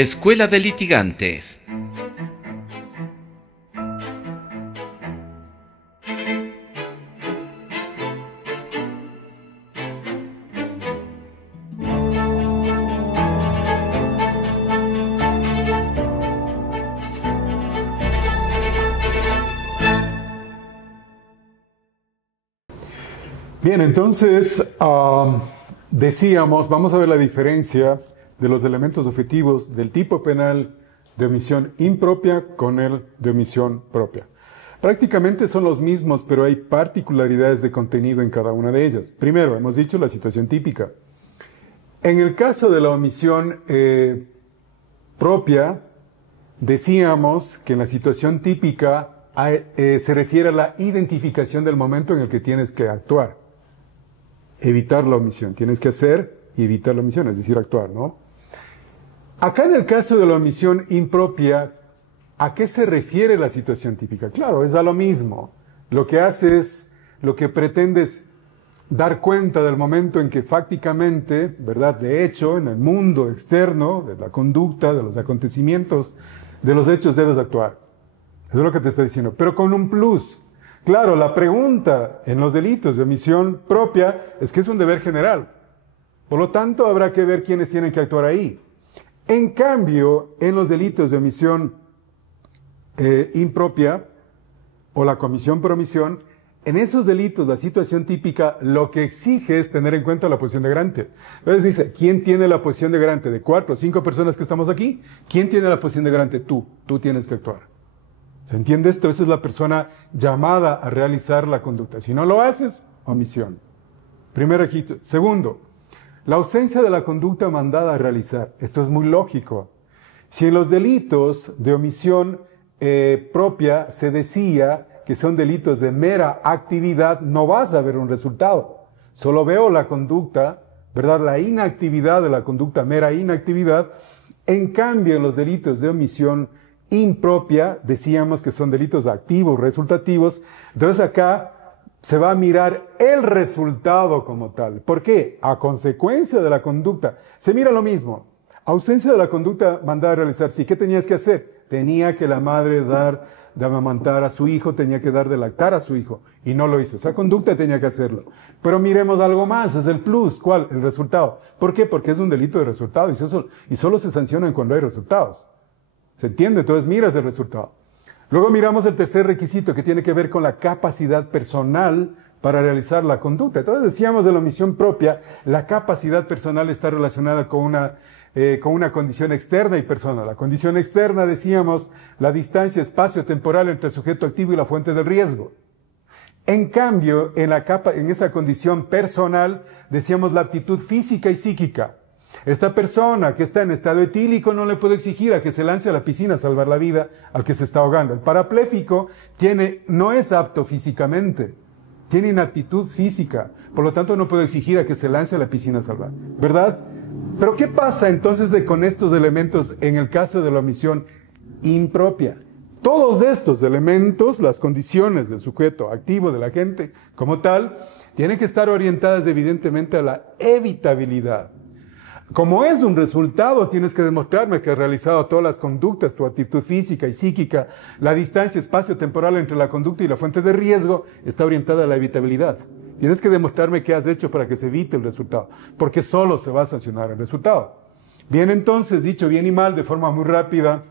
Escuela de Litigantes. Bien, entonces decíamos, vamos a ver la diferencia de los elementos objetivos del tipo penal de omisión impropia con el de omisión propia. Prácticamente son los mismos, pero hay particularidades de contenido en cada una de ellas. Primero, hemos dicho la situación típica. En el caso de la omisión propia, decíamos que en la situación típica se refiere a la identificación del momento en el que tienes que actuar. Evitar la omisión. Tienes que hacer y evitar la omisión, es decir, actuar, ¿no? Acá en el caso de la omisión impropia, ¿a qué se refiere la situación típica? Claro, es a lo mismo. Lo que haces, lo que pretendes dar cuenta del momento en que fácticamente, ¿verdad? De hecho, en el mundo externo, de la conducta, de los acontecimientos, de los hechos debes actuar. Eso es lo que te está diciendo. Pero con un plus. Claro, la pregunta en los delitos de omisión propia es que es un deber general. Por lo tanto, habrá que ver quiénes tienen que actuar ahí. En cambio, en los delitos de omisión impropia o la comisión por omisión, en esos delitos, la situación típica, lo que exige es tener en cuenta la posición de garante. Entonces dice, ¿quién tiene la posición de garante? De 4 o 5 personas que estamos aquí, ¿quién tiene la posición de garante? Tú tienes que actuar. ¿Se entiende esto? Esa es la persona llamada a realizar la conducta. Si no lo haces, omisión. Primer requisito. Segundo, la ausencia de la conducta mandada a realizar. Esto es muy lógico. Si en los delitos de omisión propia se decía que son delitos de mera actividad, no vas a ver un resultado. Solo veo la conducta, ¿verdad? La inactividad de la conducta, mera inactividad. En cambio, en los delitos de omisión impropia, decíamos que son delitos activos, resultativos. Entonces acá se va a mirar el resultado como tal. ¿Por qué? A consecuencia de la conducta. Se mira lo mismo. Ausencia de la conducta mandada a realizar. Sí, ¿qué tenías que hacer? Tenía que la madre dar de amamantar a su hijo, tenía que dar de lactar a su hijo. Y no lo hizo. Esa conducta tenía que hacerlo. Pero miremos algo más, es el plus. ¿Cuál? El resultado. ¿Por qué? Porque es un delito de resultado y solo se sancionan cuando hay resultados. ¿Se entiende? Entonces miras el resultado. Luego miramos el tercer requisito que tiene que ver con la capacidad personal para realizar la conducta. Entonces decíamos de la omisión propia, la capacidad personal está relacionada con una condición externa y personal. La condición externa, decíamos, la distancia espacio-temporal entre el sujeto activo y la fuente del riesgo. En cambio, en esa condición personal, decíamos la aptitud física y psíquica. Esta persona que está en estado etílico no le puede exigir a que se lance a la piscina a salvar la vida al que se está ahogando. El parapléjico no es apto físicamente, tiene inaptitud física, por lo tanto no puede exigir a que se lance a la piscina a salvar, ¿verdad? Pero ¿qué pasa entonces con estos elementos en el caso de la omisión impropia? Todos estos elementos, las condiciones del sujeto activo, del agente como tal, tienen que estar orientadas evidentemente a la evitabilidad. Como es un resultado, tienes que demostrarme que has realizado todas las conductas, tu actitud física y psíquica, la distancia espacio-temporal entre la conducta y la fuente de riesgo está orientada a la evitabilidad. Tienes que demostrarme qué has hecho para que se evite el resultado, porque solo se va a sancionar el resultado. Bien, entonces, dicho bien y mal, de forma muy rápida,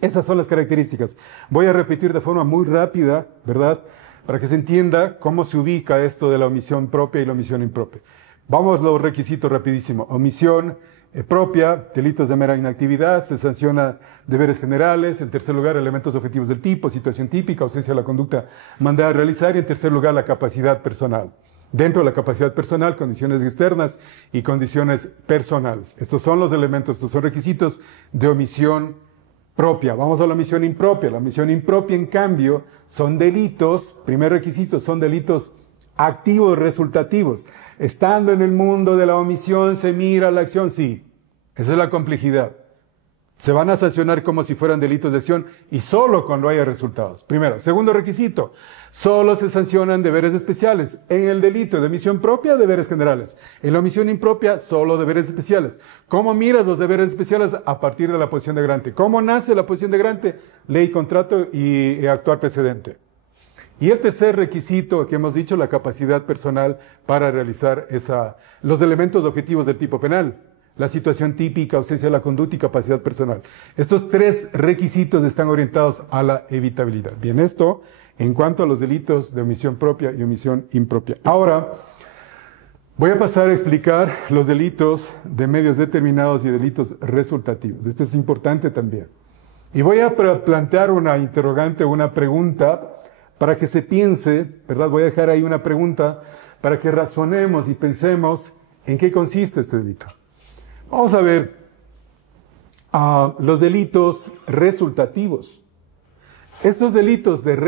esas son las características. Voy a repetir de forma muy rápida, ¿verdad?, para que se entienda cómo se ubica esto de la omisión propia y la omisión impropia. Vamos a los requisitos rapidísimo. Omisión propia, delitos de mera inactividad, se sanciona deberes generales. En tercer lugar, elementos objetivos del tipo, situación típica, ausencia de la conducta mandada a realizar. Y en tercer lugar, la capacidad personal. Dentro de la capacidad personal, condiciones externas y condiciones personales. Estos son los elementos, estos son requisitos de omisión propia. Vamos a la omisión impropia. La omisión impropia, en cambio, son delitos, primer requisito, son delitos activos resultativos. Estando en el mundo de la omisión, ¿se mira la acción? Sí. Esa es la complejidad. Se van a sancionar como si fueran delitos de acción y solo cuando haya resultados. Primero. Segundo requisito, solo se sancionan deberes especiales. En el delito de omisión propia, deberes generales. En la omisión impropia, solo deberes especiales. ¿Cómo miras los deberes especiales? A partir de la posición de garante. ¿Cómo nace la posición de garante? Ley, contrato y actuar precedente. Y el tercer requisito que hemos dicho, la capacidad personal para realizar los elementos objetivos del tipo penal. La situación típica, ausencia de la conducta y capacidad personal. Estos tres requisitos están orientados a la evitabilidad. Bien, esto en cuanto a los delitos de omisión propia y omisión impropia. Ahora, voy a pasar a explicar los delitos de medios determinados y delitos resultativos. Este es importante también. Y voy a plantear una interrogante, una pregunta, para que se piense, ¿verdad? Voy a dejar ahí una pregunta para que razonemos y pensemos en qué consiste este delito. Vamos a ver los delitos resultativos. Estos delitos de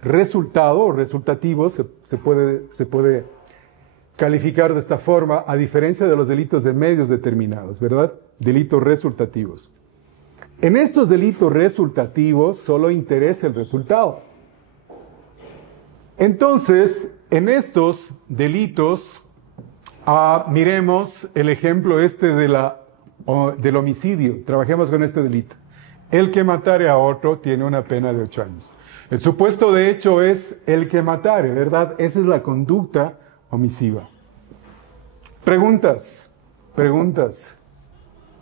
resultado o resultativos se puede calificar de esta forma, a diferencia de los delitos de medios determinados, ¿verdad? Delitos resultativos. En estos delitos resultativos solo interesa el resultado. Entonces, en estos delitos, miremos el ejemplo del homicidio. Trabajemos con este delito. El que matare a otro tiene una pena de 8 años. El supuesto de hecho es el que matare, ¿verdad? Esa es la conducta omisiva. Preguntas.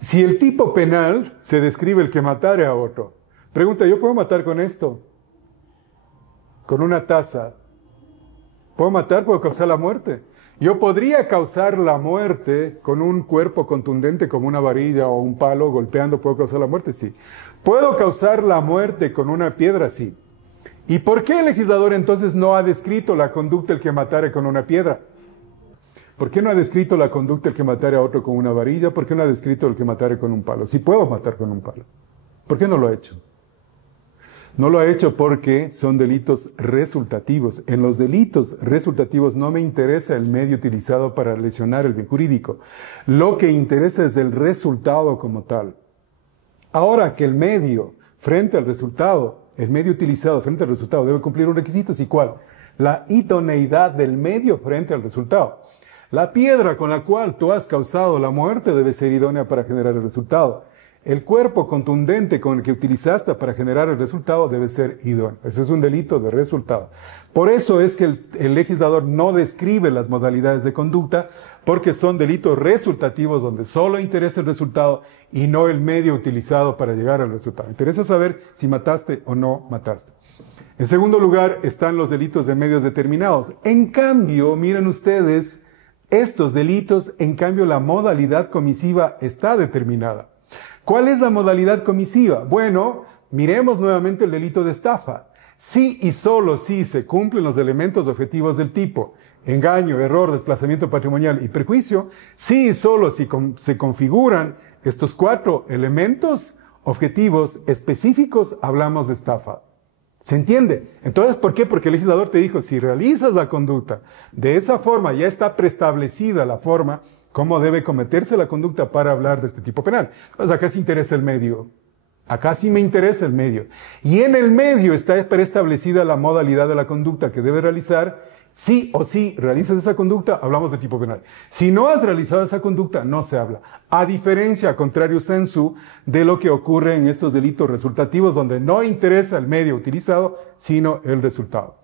Si el tipo penal se describe el que matare a otro, pregunta, ¿yo puedo matar con esto? Con una taza. ¿Puedo matar? ¿Puedo causar la muerte? Yo podría causar la muerte con un cuerpo contundente como una varilla o un palo golpeando. ¿Puedo causar la muerte? Sí. ¿Puedo causar la muerte con una piedra? Sí. ¿Y por qué el legislador entonces no ha descrito la conducta del que matare con una piedra? ¿Por qué no ha descrito la conducta del que matare a otro con una varilla? ¿Por qué no ha descrito el que matare con un palo? Si puedo matar con un palo. ¿Por qué no lo ha hecho? No lo ha hecho porque son delitos resultativos. En los delitos resultativos no me interesa el medio utilizado para lesionar el bien jurídico. Lo que interesa es el resultado como tal. Ahora que el medio frente al resultado, el medio utilizado frente al resultado debe cumplir un requisito, ¿sí cuál? La idoneidad del medio frente al resultado. La piedra con la cual tú has causado la muerte debe ser idónea para generar el resultado. El cuerpo contundente con el que utilizaste para generar el resultado debe ser idóneo. Ese es un delito de resultado. Por eso es que el legislador no describe las modalidades de conducta, porque son delitos resultativos donde solo interesa el resultado y no el medio utilizado para llegar al resultado. Interesa saber si mataste o no mataste. En segundo lugar están los delitos de medios determinados. En cambio, miren ustedes, estos delitos, en cambio, la modalidad comisiva está determinada. ¿Cuál es la modalidad comisiva? Bueno, miremos nuevamente el delito de estafa. Si y solo si se cumplen los elementos objetivos del tipo engaño, error, desplazamiento patrimonial y perjuicio, si y solo si se configuran estos 4 elementos objetivos específicos, hablamos de estafa. ¿Se entiende? Entonces, ¿por qué? Porque el legislador te dijo, si realizas la conducta de esa forma, ya está preestablecida la forma cómo debe cometerse la conducta para hablar de este tipo penal. Pues acá sí interesa el medio. Acá sí me interesa el medio. Y en el medio está preestablecida la modalidad de la conducta que debe realizar. Sí o sí realizas esa conducta, hablamos de tipo penal. Si no has realizado esa conducta, no se habla. A diferencia, contrario sensu, de lo que ocurre en estos delitos resultativos, donde no interesa el medio utilizado, sino el resultado.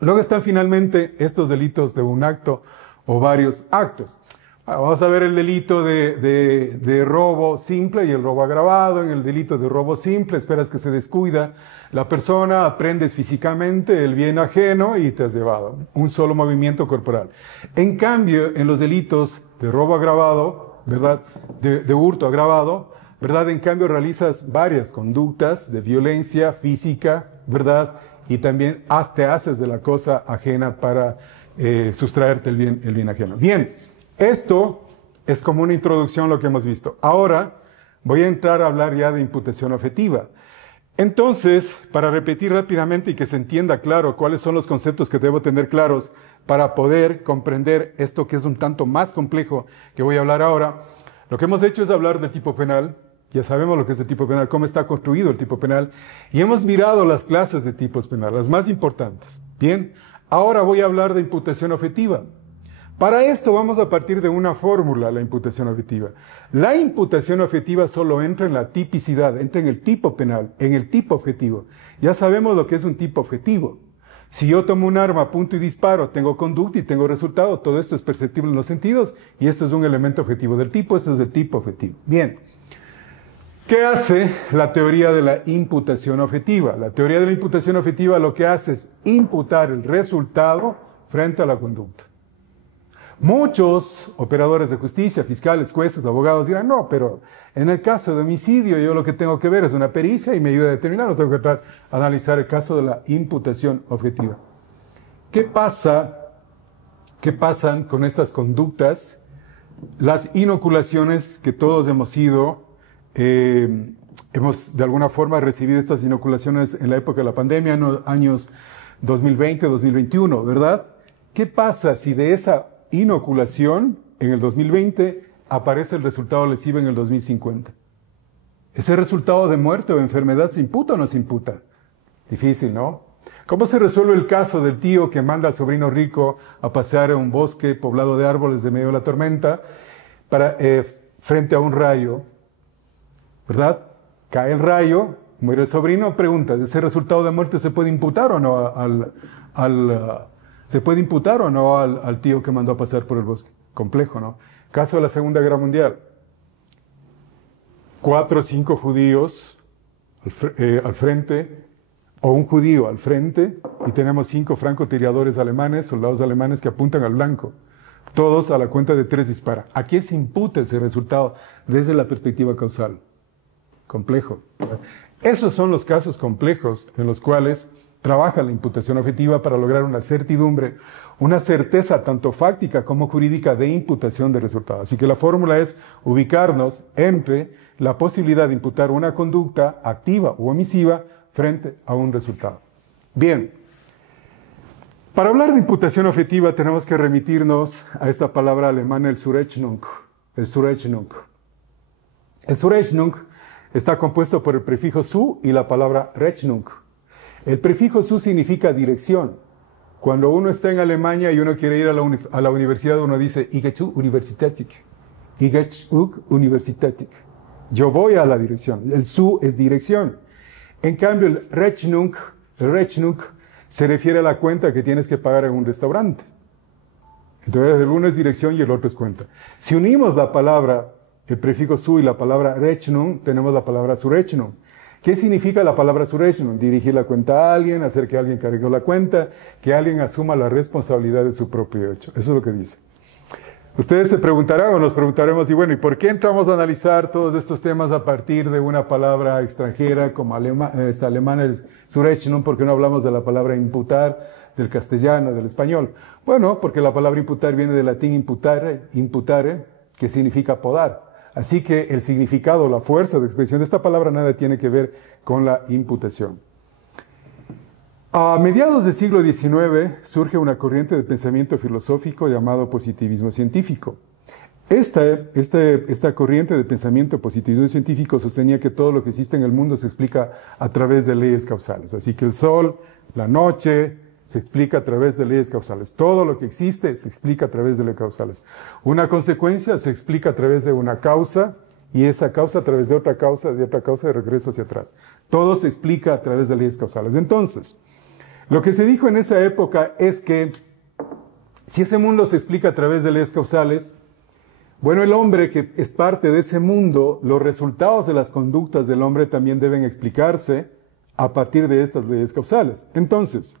Luego están finalmente estos delitos de un acto o varios actos. Vamos a ver el delito de robo simple y el robo agravado. En el delito de robo simple esperas que se descuida la persona, aprendes físicamente el bien ajeno y te has llevado. Un solo movimiento corporal. En cambio, en los delitos de robo agravado, ¿verdad? De hurto agravado, ¿verdad? En cambio, realizas varias conductas de violencia física, ¿verdad? Y también te haces de la cosa ajena para sustraerte el bien ajeno. Bien. Esto es como una introducción a lo que hemos visto. Ahora voy a entrar a hablar ya de imputación objetiva. Entonces, para repetir rápidamente y que se entienda claro cuáles son los conceptos que debo tener claros para poder comprender esto que es un tanto más complejo que voy a hablar ahora, lo que hemos hecho es hablar del tipo penal. Ya sabemos lo que es el tipo penal, cómo está construido el tipo penal, y hemos mirado las clases de tipos penales, las más importantes. Bien, ahora voy a hablar de imputación objetiva. Para esto vamos a partir de una fórmula, la imputación objetiva. La imputación objetiva solo entra en la tipicidad, entra en el tipo penal, en el tipo objetivo. Ya sabemos lo que es un tipo objetivo. Si yo tomo un arma, apunto y disparo, tengo conducta y tengo resultado, todo esto es perceptible en los sentidos, y esto es un elemento objetivo del tipo, eso es el tipo objetivo. Bien. ¿Qué hace la teoría de la imputación objetiva? La teoría de la imputación objetiva lo que hace es imputar el resultado frente a la conducta. Muchos operadores de justicia, fiscales, jueces, abogados dirán, no, pero en el caso de homicidio yo lo que tengo que ver es una pericia y me ayuda a determinar, no tengo que analizar el caso de la imputación objetiva. ¿Qué pasa? ¿Qué pasan con estas conductas? Las inoculaciones que todos hemos de alguna forma recibido estas inoculaciones en la época de la pandemia, en los años 2020, 2021, ¿verdad? ¿Qué pasa si de esa inoculación en el 2020 aparece el resultado lesivo en el 2050? ¿Ese resultado de muerte o enfermedad se imputa o no se imputa? Difícil, ¿no? ¿Cómo se resuelve el caso del tío que manda al sobrino rico a pasear en un bosque poblado de árboles de medio de la tormenta frente a un rayo? ¿Verdad? Cae el rayo, muere el sobrino, pregunta, ¿ese resultado de muerte se puede imputar o no al tío que mandó a pasar por el bosque? Complejo, ¿no? Caso de la Segunda Guerra Mundial. 4 o 5 judíos al frente, o un judío al frente, y tenemos 5 francotiradores alemanes, soldados alemanes que apuntan al blanco. Todos a la cuenta de 3 disparan. ¿A quién se imputa ese resultado desde la perspectiva causal? Complejo. Esos son los casos complejos en los cuales trabaja la imputación objetiva para lograr una certidumbre, una certeza tanto fáctica como jurídica de imputación de resultados. Así que la fórmula es ubicarnos entre la posibilidad de imputar una conducta activa u omisiva frente a un resultado. Bien, para hablar de imputación objetiva tenemos que remitirnos a esta palabra alemana, el Zurechnung. El Zurechnung. El Zurechnung está compuesto por el prefijo zu y la palabra Rechnung. El prefijo zu significa dirección. Cuando uno está en Alemania y uno quiere ir a la universidad, uno dice Ich gehe zur Universitätik. Ich gehe zur Universitätik. Yo voy a la dirección. El zu es dirección. En cambio, el Rechnung se refiere a la cuenta que tienes que pagar en un restaurante. Entonces, el uno es dirección y el otro es cuenta. Si unimos la palabra, el prefijo zu y la palabra Rechnung, tenemos la palabra Zurechnung. ¿Qué significa la palabra Zurechnung? Dirigir la cuenta a alguien, hacer que alguien cargue la cuenta, que alguien asuma la responsabilidad de su propio hecho. Eso es lo que dice. Ustedes se preguntarán o nos preguntaremos, y bueno, ¿y por qué entramos a analizar todos estos temas a partir de una palabra extranjera como alemana, el Zurechnung? ¿Por qué no hablamos de la palabra imputar, del castellano, del español? Bueno, porque la palabra imputar viene del latín imputare, que significa podar. Así que el significado, la fuerza de expresión de esta palabra nada tiene que ver con la imputación. A mediados del siglo XIX surge una corriente de pensamiento filosófico llamado positivismo científico. Esta corriente de pensamiento positivismo científico sostenía que todo lo que existe en el mundo se explica a través de leyes causales. Así que el sol, la noche, se explica a través de leyes causales. Todo lo que existe se explica a través de leyes causales. Una consecuencia se explica a través de una causa, y esa causa a través de otra causa, de regreso hacia atrás. Todo se explica a través de leyes causales. Entonces, lo que se dijo en esa época es que si ese mundo se explica a través de leyes causales, bueno, el hombre que es parte de ese mundo, los resultados de las conductas del hombre también deben explicarse a partir de estas leyes causales. Entonces,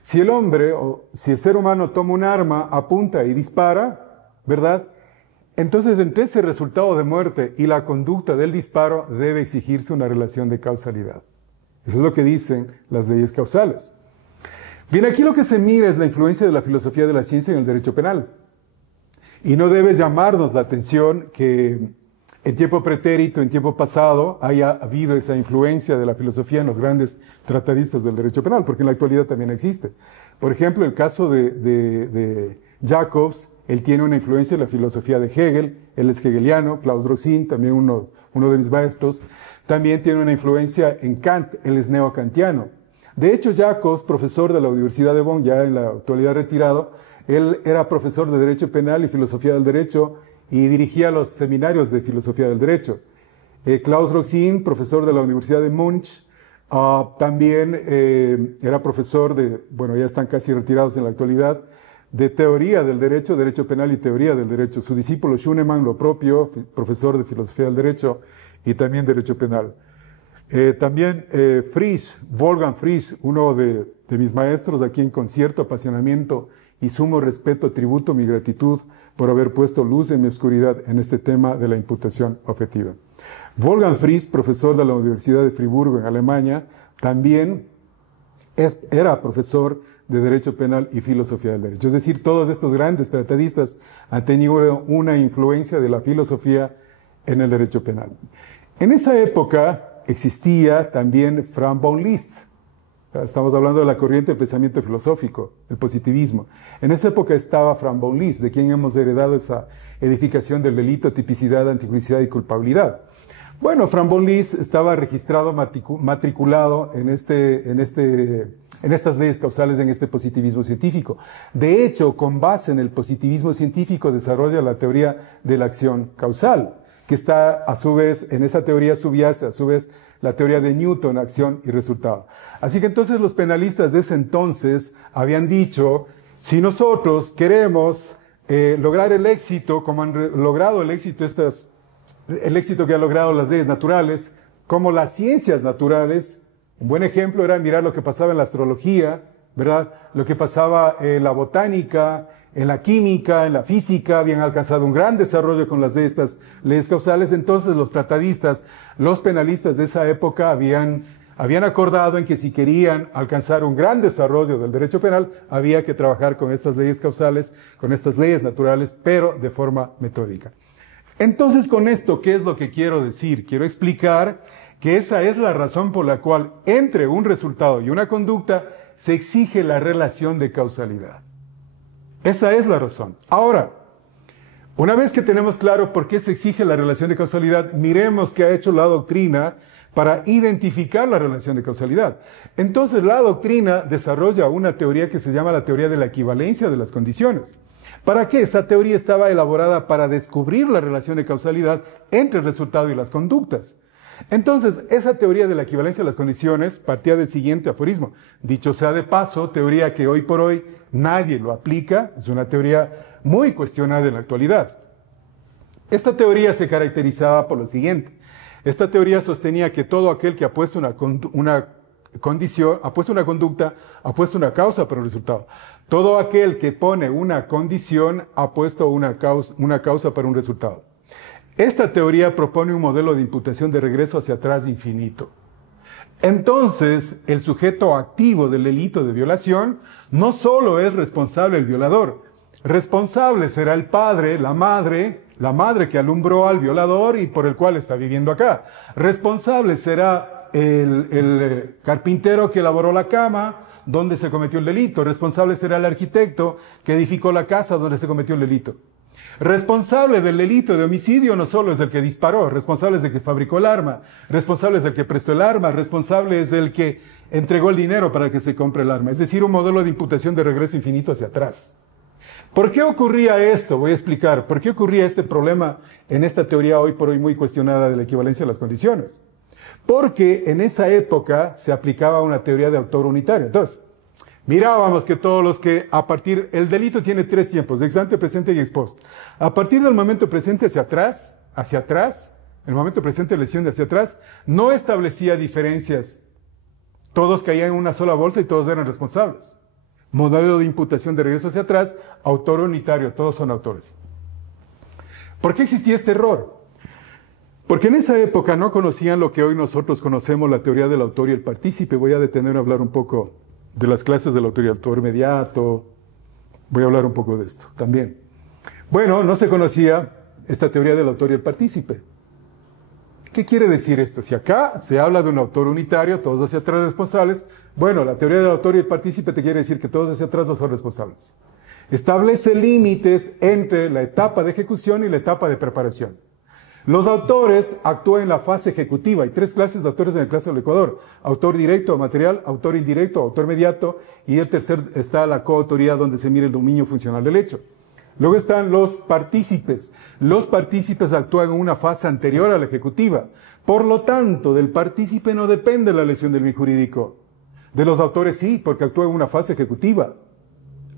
si el hombre o si el ser humano toma un arma, apunta y dispara, ¿verdad? Entonces, entre ese resultado de muerte y la conducta del disparo debe exigirse una relación de causalidad. Eso es lo que dicen las leyes causales. Bien, aquí lo que se mira es la influencia de la filosofía de la ciencia en el derecho penal. Y no debe llamarnos la atención que en tiempo pretérito, en tiempo pasado, haya habido esa influencia de la filosofía en los grandes tratadistas del derecho penal, porque en la actualidad también existe. Por ejemplo, el caso de Jacobs, él tiene una influencia en la filosofía de Hegel, él es hegeliano. Klaus Rosin, también uno de mis maestros, también tiene una influencia en Kant, él es neokantiano. De hecho, Jacobs, profesor de la Universidad de Bonn, ya en la actualidad retirado, él era profesor de Derecho Penal y Filosofía del Derecho y dirigía los seminarios de Filosofía del Derecho. Klaus Rosin, profesor de la Universidad de Múnich, también era profesor de, bueno, ya están casi retirados en la actualidad, de Teoría del Derecho, Derecho Penal y Teoría del Derecho. Su discípulo Schunemann, lo propio, profesor de Filosofía del Derecho y también Derecho Penal. También Fries, Wolfgang Fries, uno de mis maestros, a quien con cierto apasionamiento y sumo respeto tributo mi gratitud por haber puesto luz en mi oscuridad en este tema de la imputación objetiva. Wolfgang Fries, profesor de la Universidad de Friburgo en Alemania, también era profesor de Derecho Penal y Filosofía del Derecho. Es decir, todos estos grandes tratadistas han tenido una influencia de la filosofía en el derecho penal. En esa época existía también Franz von Liszt. Estamos hablando de la corriente de pensamiento filosófico, el positivismo. En esa época estaba Franz von Liszt, de quien hemos heredado esa edificación del delito, tipicidad, antijuiciedad y culpabilidad. Bueno, Franz von Liszt estaba registrado, matriculado en estas leyes causales, en este positivismo científico. De hecho, con base en el positivismo científico, desarrolla la teoría de la acción causal, que está, a su vez, en esa teoría subyace, a su vez, la teoría de Newton, acción y resultado. Así que entonces los penalistas de ese entonces habían dicho, si nosotros queremos lograr el éxito, como han logrado el éxito el éxito que han logrado las leyes naturales, como las ciencias naturales, un buen ejemplo era mirar lo que pasaba en la astrología, ¿verdad? Lo que pasaba en la botánica, en la química, en la física, habían alcanzado un gran desarrollo con estas leyes causales. Entonces los tratadistas, los penalistas de esa época habían acordado en que si querían alcanzar un gran desarrollo del derecho penal, había que trabajar con estas leyes causales, con estas leyes naturales, pero de forma metódica. Entonces, con esto, ¿qué es lo que quiero decir? Quiero explicar que esa es la razón por la cual entre un resultado y una conducta se exige la relación de causalidad. Esa es la razón. Ahora, una vez que tenemos claro por qué se exige la relación de causalidad, miremos qué ha hecho la doctrina para identificar la relación de causalidad. Entonces, la doctrina desarrolla una teoría que se llama la teoría de la equivalencia de las condiciones. ¿Para qué? Esa teoría estaba elaborada para descubrir la relación de causalidad entre el resultado y las conductas. Entonces, esa teoría de la equivalencia de las condiciones partía del siguiente aforismo. Dicho sea de paso, teoría que hoy por hoy nadie lo aplica, es una teoría muy cuestionada en la actualidad. Esta teoría se caracterizaba por lo siguiente. Esta teoría sostenía que todo aquel que ha puesto una condición, ha puesto una conducta, ha puesto una causa para un resultado. Todo aquel que pone una condición ha puesto una causa para un resultado. Esta teoría propone un modelo de imputación de regreso hacia atrás infinito. Entonces, el sujeto activo del delito de violación no solo es responsable el violador, responsable será el padre, la madre que alumbró al violador y por el cual está viviendo acá. Responsable será el carpintero que elaboró la cama donde se cometió el delito. Responsable será el arquitecto que edificó la casa donde se cometió el delito. Responsable del delito de homicidio no solo es el que disparó, responsable es el que fabricó el arma, responsable es el que prestó el arma, responsable es el que entregó el dinero para que se compre el arma. Es decir, un modelo de imputación de regreso infinito hacia atrás. ¿Por qué ocurría esto? Voy a explicar. ¿Por qué ocurría este problema en esta teoría hoy por hoy muy cuestionada de la equivalencia de las condiciones? Porque en esa época se aplicaba una teoría de autor unitario. Entonces, mirábamos que todos los que el delito tiene tres tiempos, ex ante, presente y ex post. A partir del momento presente hacia atrás, el momento presente de lesión de hacia atrás, no establecía diferencias. Todos caían en una sola bolsa y todos eran responsables. Modelo de imputación de regreso hacia atrás, autor unitario, todos son autores. ¿Por qué existía este error? Porque en esa época no conocían lo que hoy nosotros conocemos, la teoría del autor y el partícipe. Voy a detenerme a hablar un poco de las clases del autor y autor mediato. Voy a hablar un poco de esto también. Bueno, no se conocía esta teoría del autor y el partícipe. ¿Qué quiere decir esto? Si acá se habla de un autor unitario, todos hacia atrás responsables, bueno, la teoría del autor y el partícipe te quiere decir que todos hacia atrás no son responsables. Establece límites entre la etapa de ejecución y la etapa de preparación. Los autores actúan en la fase ejecutiva. Hay 3 clases de autores en el caso del Ecuador. Autor directo o material, autor indirecto, autor mediato, y el tercer está la coautoría, donde se mira el dominio funcional del hecho. Luego están los partícipes. Los partícipes actúan en una fase anterior a la ejecutiva. Por lo tanto, del partícipe no depende la lesión del bien jurídico. De los autores sí, porque actúan en una fase ejecutiva.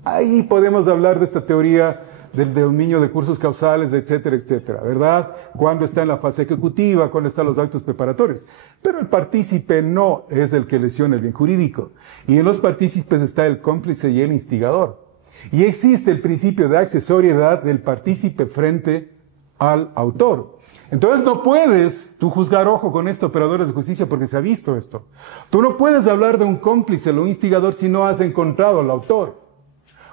Ahí podemos hablar de esta teoría del dominio de cursos causales, etcétera, etcétera, ¿verdad? Cuando está en la fase ejecutiva, cuando están los actos preparatorios. Pero el partícipe no es el que lesiona el bien jurídico. Y en los partícipes está el cómplice y el instigador. Y existe el principio de accesoriedad del partícipe frente al autor. Entonces no puedes tú juzgar, ojo con esto, operadores de justicia, porque se ha visto esto. Tú no puedes hablar de un cómplice o un instigador si no has encontrado al autor.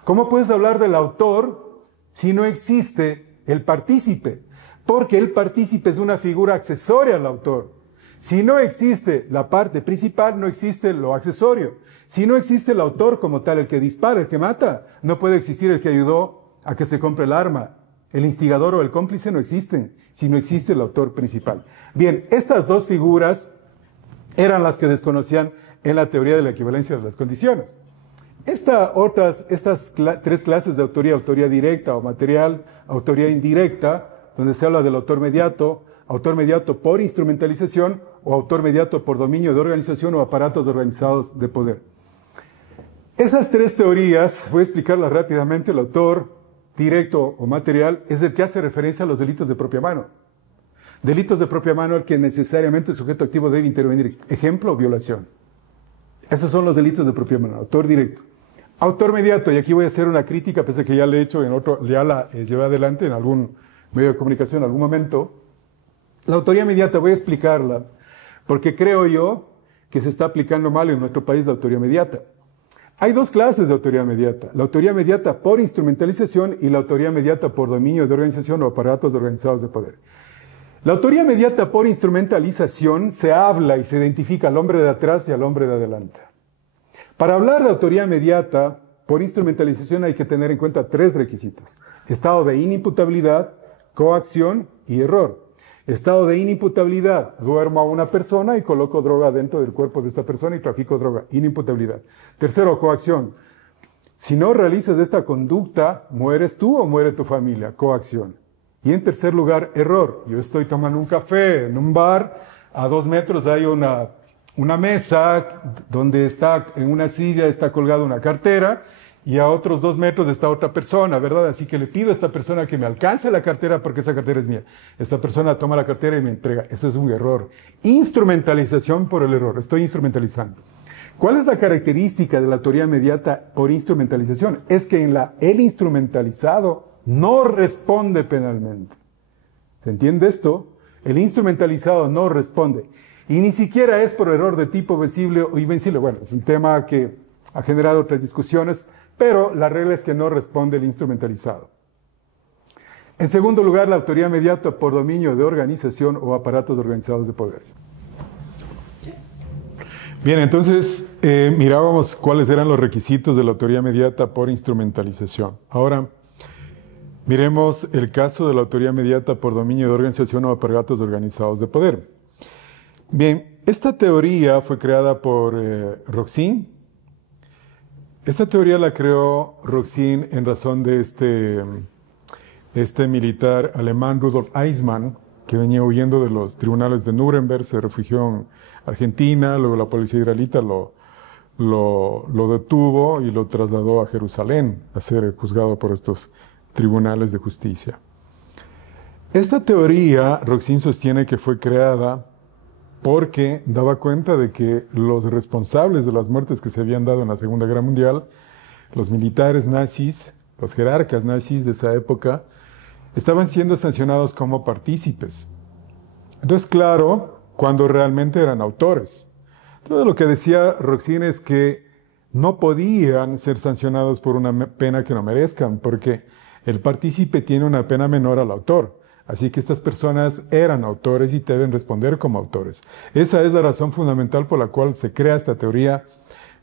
¿Cómo puedes hablar del autor si no existe el partícipe? Porque el partícipe es una figura accesoria al autor. Si no existe la parte principal, no existe lo accesorio. Si no existe el autor como tal, el que dispara, el que mata, no puede existir el que ayudó a que se compre el arma. El instigador o el cómplice no existen si no existe el autor principal. Bien, estas 2 figuras eran las que desconocían en la teoría de la equivalencia de las condiciones. Estas 3 clases de autoría, autoría directa o material, autoría indirecta, donde se habla del autor mediato por instrumentalización o autor mediato por dominio de organización o aparatos organizados de poder. Esas 3 teorías, voy a explicarlas rápidamente. El autor directo o material es el que hace referencia a los delitos de propia mano. Delitos de propia mano al que necesariamente el sujeto activo debe intervenir. Ejemplo, violación. Esos son los delitos de propia mano, autor directo. Autor mediato, y aquí voy a hacer una crítica, pese a que ya la he hecho ya la llevé adelante en algún medio de comunicación en algún momento. La autoría mediata voy a explicarla, porque creo yo que se está aplicando mal en nuestro país la autoría mediata. Hay 2 clases de autoría mediata. La autoría mediata por instrumentalización y la autoría mediata por dominio de organización o aparatos organizados de poder. La autoría mediata por instrumentalización se habla y se identifica al hombre de atrás y al hombre de adelante. Para hablar de autoría mediata por instrumentalización hay que tener en cuenta 3 requisitos. Estado de inimputabilidad, coacción y error. Estado de inimputabilidad, duermo a una persona y coloco droga dentro del cuerpo de esta persona y trafico droga, inimputabilidad. Tercero, coacción. Si no realizas esta conducta, mueres tú o muere tu familia, coacción. Y en tercer lugar, error. Yo estoy tomando un café en un bar, a 2 metros hay una mesa donde está en una silla está colgada una cartera y a otros 2 metros está otra persona, ¿verdad? Así que le pido a esta persona que me alcance la cartera porque esa cartera es mía. Esta persona toma la cartera y me entrega. Eso es un error. Instrumentalización por el error. Estoy instrumentalizando. ¿Cuál es la característica de la autoría mediata por instrumentalización? Es que el instrumentalizado no responde penalmente. ¿Se entiende esto? El instrumentalizado no responde. Y ni siquiera es por error de tipo vencible o invencible. Bueno, es un tema que ha generado otras discusiones, pero la regla es que no responde el instrumentalizado. En segundo lugar, la autoría mediata por dominio de organización o aparatos organizados de poder. Bien, entonces mirábamos cuáles eran los requisitos de la autoría mediata por instrumentalización. Ahora, miremos el caso de la autoría mediata por dominio de organización o aparatos organizados de poder. Bien, esta teoría fue creada por Roxin. Esta teoría la creó Roxin en razón de este militar alemán Rudolf Eichmann, que venía huyendo de los tribunales de Nuremberg, se refugió en Argentina, luego la policía israelita lo detuvo y lo trasladó a Jerusalén a ser juzgado por estos tribunales de justicia. Esta teoría, Roxin sostiene que fue creada porque daba cuenta de que los responsables de las muertes que se habían dado en la Segunda Guerra Mundial, los militares nazis, los jerarcas nazis de esa época, estaban siendo sancionados como partícipes. Entonces, claro, cuando realmente eran autores. Todo lo que decía Roxin es que no podían ser sancionados por una pena que no merezcan, porque el partícipe tiene una pena menor al autor. Así que estas personas eran autores y deben responder como autores. Esa es la razón fundamental por la cual se crea esta teoría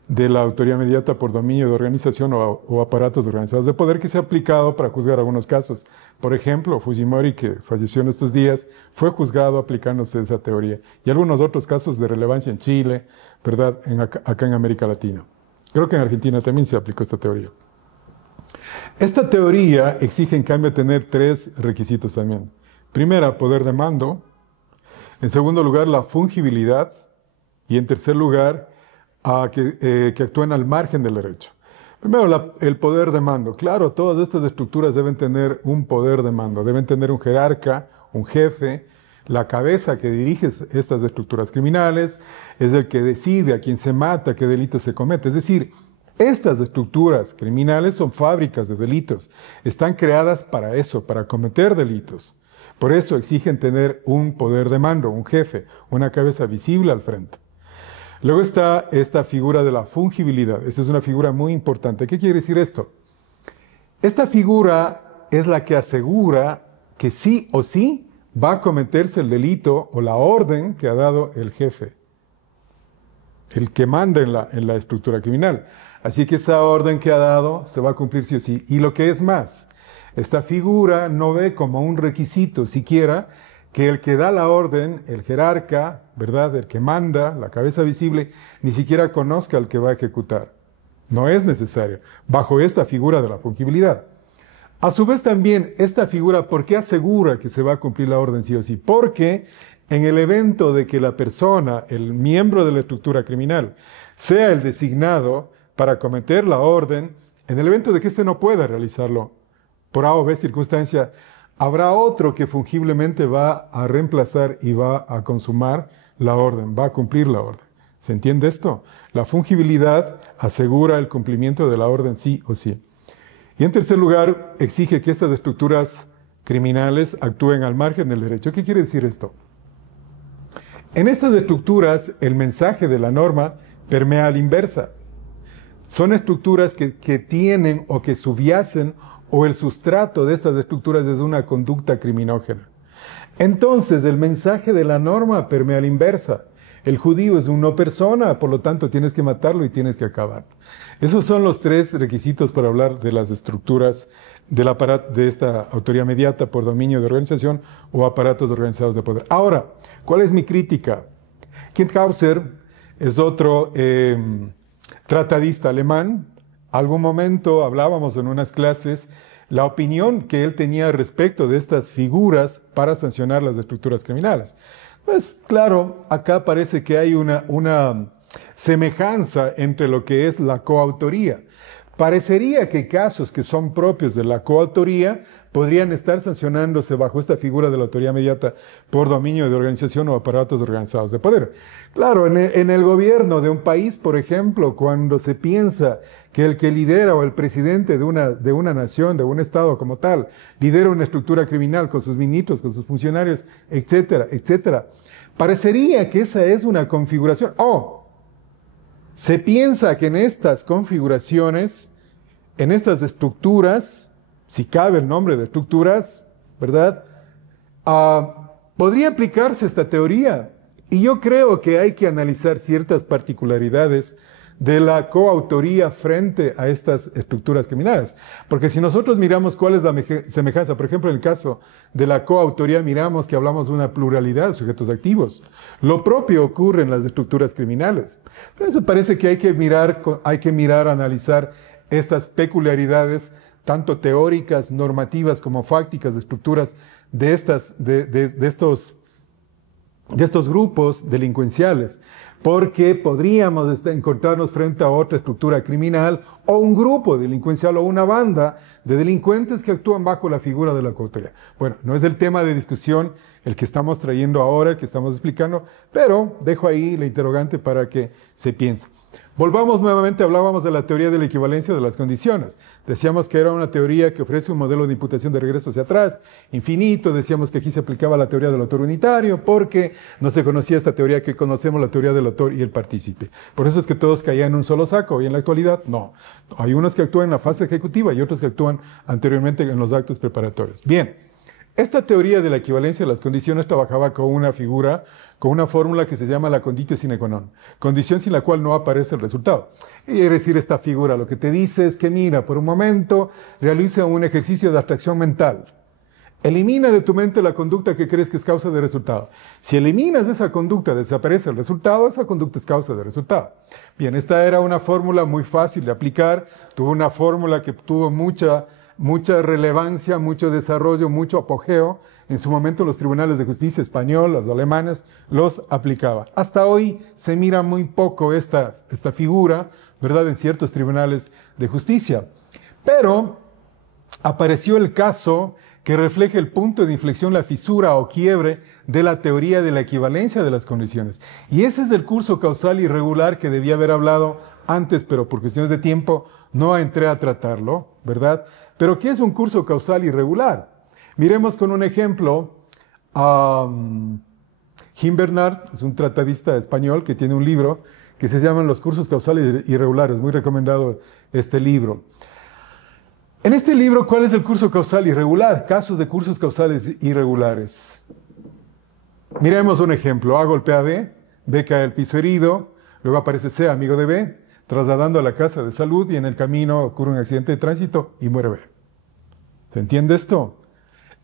de la autoría mediata por dominio de organización o aparatos organizados de poder, que se ha aplicado para juzgar algunos casos. Por ejemplo, Fujimori, que falleció en estos días, fue juzgado aplicándose esa teoría. Y algunos otros casos de relevancia en Chile, ¿verdad?, acá en América Latina. Creo que en Argentina también se aplicó esta teoría. Esta teoría exige, en cambio, tener 3 requisitos también. Primera, poder de mando. En segundo lugar, la fungibilidad. Y en tercer lugar, que actúen al margen del derecho. Primero, el poder de mando. Claro, todas estas estructuras deben tener un poder de mando. Deben tener un jerarca, un jefe. La cabeza que dirige estas estructuras criminales es el que decide a quién se mata, qué delito se comete. Es decir, estas estructuras criminales son fábricas de delitos. Están creadas para eso, para cometer delitos. Por eso exigen tener un poder de mando, un jefe, una cabeza visible al frente. Luego está esta figura de la fungibilidad. Esta es una figura muy importante. ¿Qué quiere decir esto? Esta figura es la que asegura que sí o sí va a cometerse el delito o la orden que ha dado el jefe, el que manda en la estructura criminal. Así que esa orden que ha dado se va a cumplir sí o sí. Y lo que es más, esta figura no ve como un requisito siquiera que el que da la orden, el jerarca, ¿verdad?, el que manda, la cabeza visible, ni siquiera conozca al que va a ejecutar. No es necesario, bajo esta figura de la fungibilidad. A su vez también, esta figura, ¿por qué asegura que se va a cumplir la orden sí o sí? Porque en el evento de que la persona, el miembro de la estructura criminal, sea el designado para cometer la orden, en el evento de que éste no pueda realizarlo, por A o B circunstancia, habrá otro que fungiblemente va a reemplazar y va a consumar la orden, va a cumplir la orden. ¿Se entiende esto? La fungibilidad asegura el cumplimiento de la orden sí o sí. Y en tercer lugar, exige que estas estructuras criminales actúen al margen del derecho. ¿Qué quiere decir esto? En estas estructuras, el mensaje de la norma permea a la inversa. Son estructuras que tienen o que subyacen o el sustrato de estas estructuras es una conducta criminógena. Entonces, el mensaje de la norma permea a la inversa. El judío es una persona, por lo tanto tienes que matarlo y tienes que acabar. Esos son los 3 requisitos para hablar de las estructuras de esta autoría mediata por dominio de organización o aparatos organizados de poder. Ahora, ¿cuál es mi crítica? Kent Hauser es otro tratadista alemán. Algún momento hablábamos en unas clases la opinión que él tenía respecto de estas figuras para sancionar las estructuras criminales. Pues claro, acá parece que hay una semejanza entre lo que es la coautoría. Parecería que casos que son propios de la coautoría podrían estar sancionándose bajo esta figura de la autoría mediata por dominio de organización o aparatos organizados de poder. Claro, en el gobierno de un país, por ejemplo, cuando se piensa que el que lidera o el presidente de una nación, de un estado como tal, lidera una estructura criminal con sus ministros, con sus funcionarios, etcétera, etcétera, parecería que esa es una configuración. Se piensa que en estas configuraciones, en estas estructuras, si cabe el nombre de estructuras, ¿verdad?, podría aplicarse esta teoría. Y yo creo que hay que analizar ciertas particularidades de la coautoría frente a estas estructuras criminales. Porque si nosotros miramos cuál es la semejanza, por ejemplo, en el caso de la coautoría, miramos que hablamos de una pluralidad de sujetos activos. Lo propio ocurre en las estructuras criminales. Por eso parece que hay que mirar, analizar estas peculiaridades, tanto teóricas, normativas, como fácticas de estructuras de estos grupos delincuenciales, porque podríamos encontrarnos frente a otra estructura criminal o un grupo delincuencial o una banda de delincuentes que actúan bajo la figura de la coautoría. Bueno, no es el tema de discusión el que estamos trayendo ahora, el que estamos explicando, pero dejo ahí la interrogante para que se piense. Volvamos nuevamente, hablábamos de la teoría de la equivalencia de las condiciones. Decíamos que era una teoría que ofrece un modelo de imputación de regreso hacia atrás, infinito. Decíamos que aquí se aplicaba la teoría del autor unitario porque no se conocía esta teoría que conocemos, la teoría del autor y el partícipe. Por eso es que todos caían en un solo saco, y en la actualidad no. Hay unos que actúan en la fase ejecutiva y otros que actúan anteriormente en los actos preparatorios. Bien, Esta teoría de la equivalencia de las condiciones trabajaba con una figura, con una fórmula que se llama la conditio sine qua non, condición sin la cual no aparece el resultado. Y es decir, esta figura lo que te dice es que mira, por un momento realiza un ejercicio de abstracción mental. Elimina de tu mente la conducta que crees que es causa de resultado. Si eliminas esa conducta, desaparece el resultado, esa conducta es causa de resultado. Bien, esta era una fórmula muy fácil de aplicar, tuvo una fórmula que tuvo mucha relevancia, mucho desarrollo, mucho apogeo. En su momento los tribunales de justicia españoles, los alemanes, los aplicaban. Hasta hoy se mira muy poco esta figura, ¿verdad?, en ciertos tribunales de justicia. Pero apareció el caso que refleja el punto de inflexión, la fisura o quiebre de la teoría de la equivalencia de las condiciones. Y ese es el curso causal irregular que debía haber hablado antes, pero por cuestiones de tiempo no entré a tratarlo, ¿verdad? Pero ¿qué es un curso causal irregular? Miremos con un ejemplo. Gimbernard es un tratadista español que tiene un libro que se llama Los cursos causales irregulares. Muy recomendado este libro. En este libro, ¿cuál es el curso causal irregular? Casos de cursos causales irregulares. Miremos un ejemplo. A golpea a B, B cae al piso herido, luego aparece C, amigo de B, trasladando a la casa de salud y en el camino ocurre un accidente de tránsito y muere B. ¿Se entiende esto?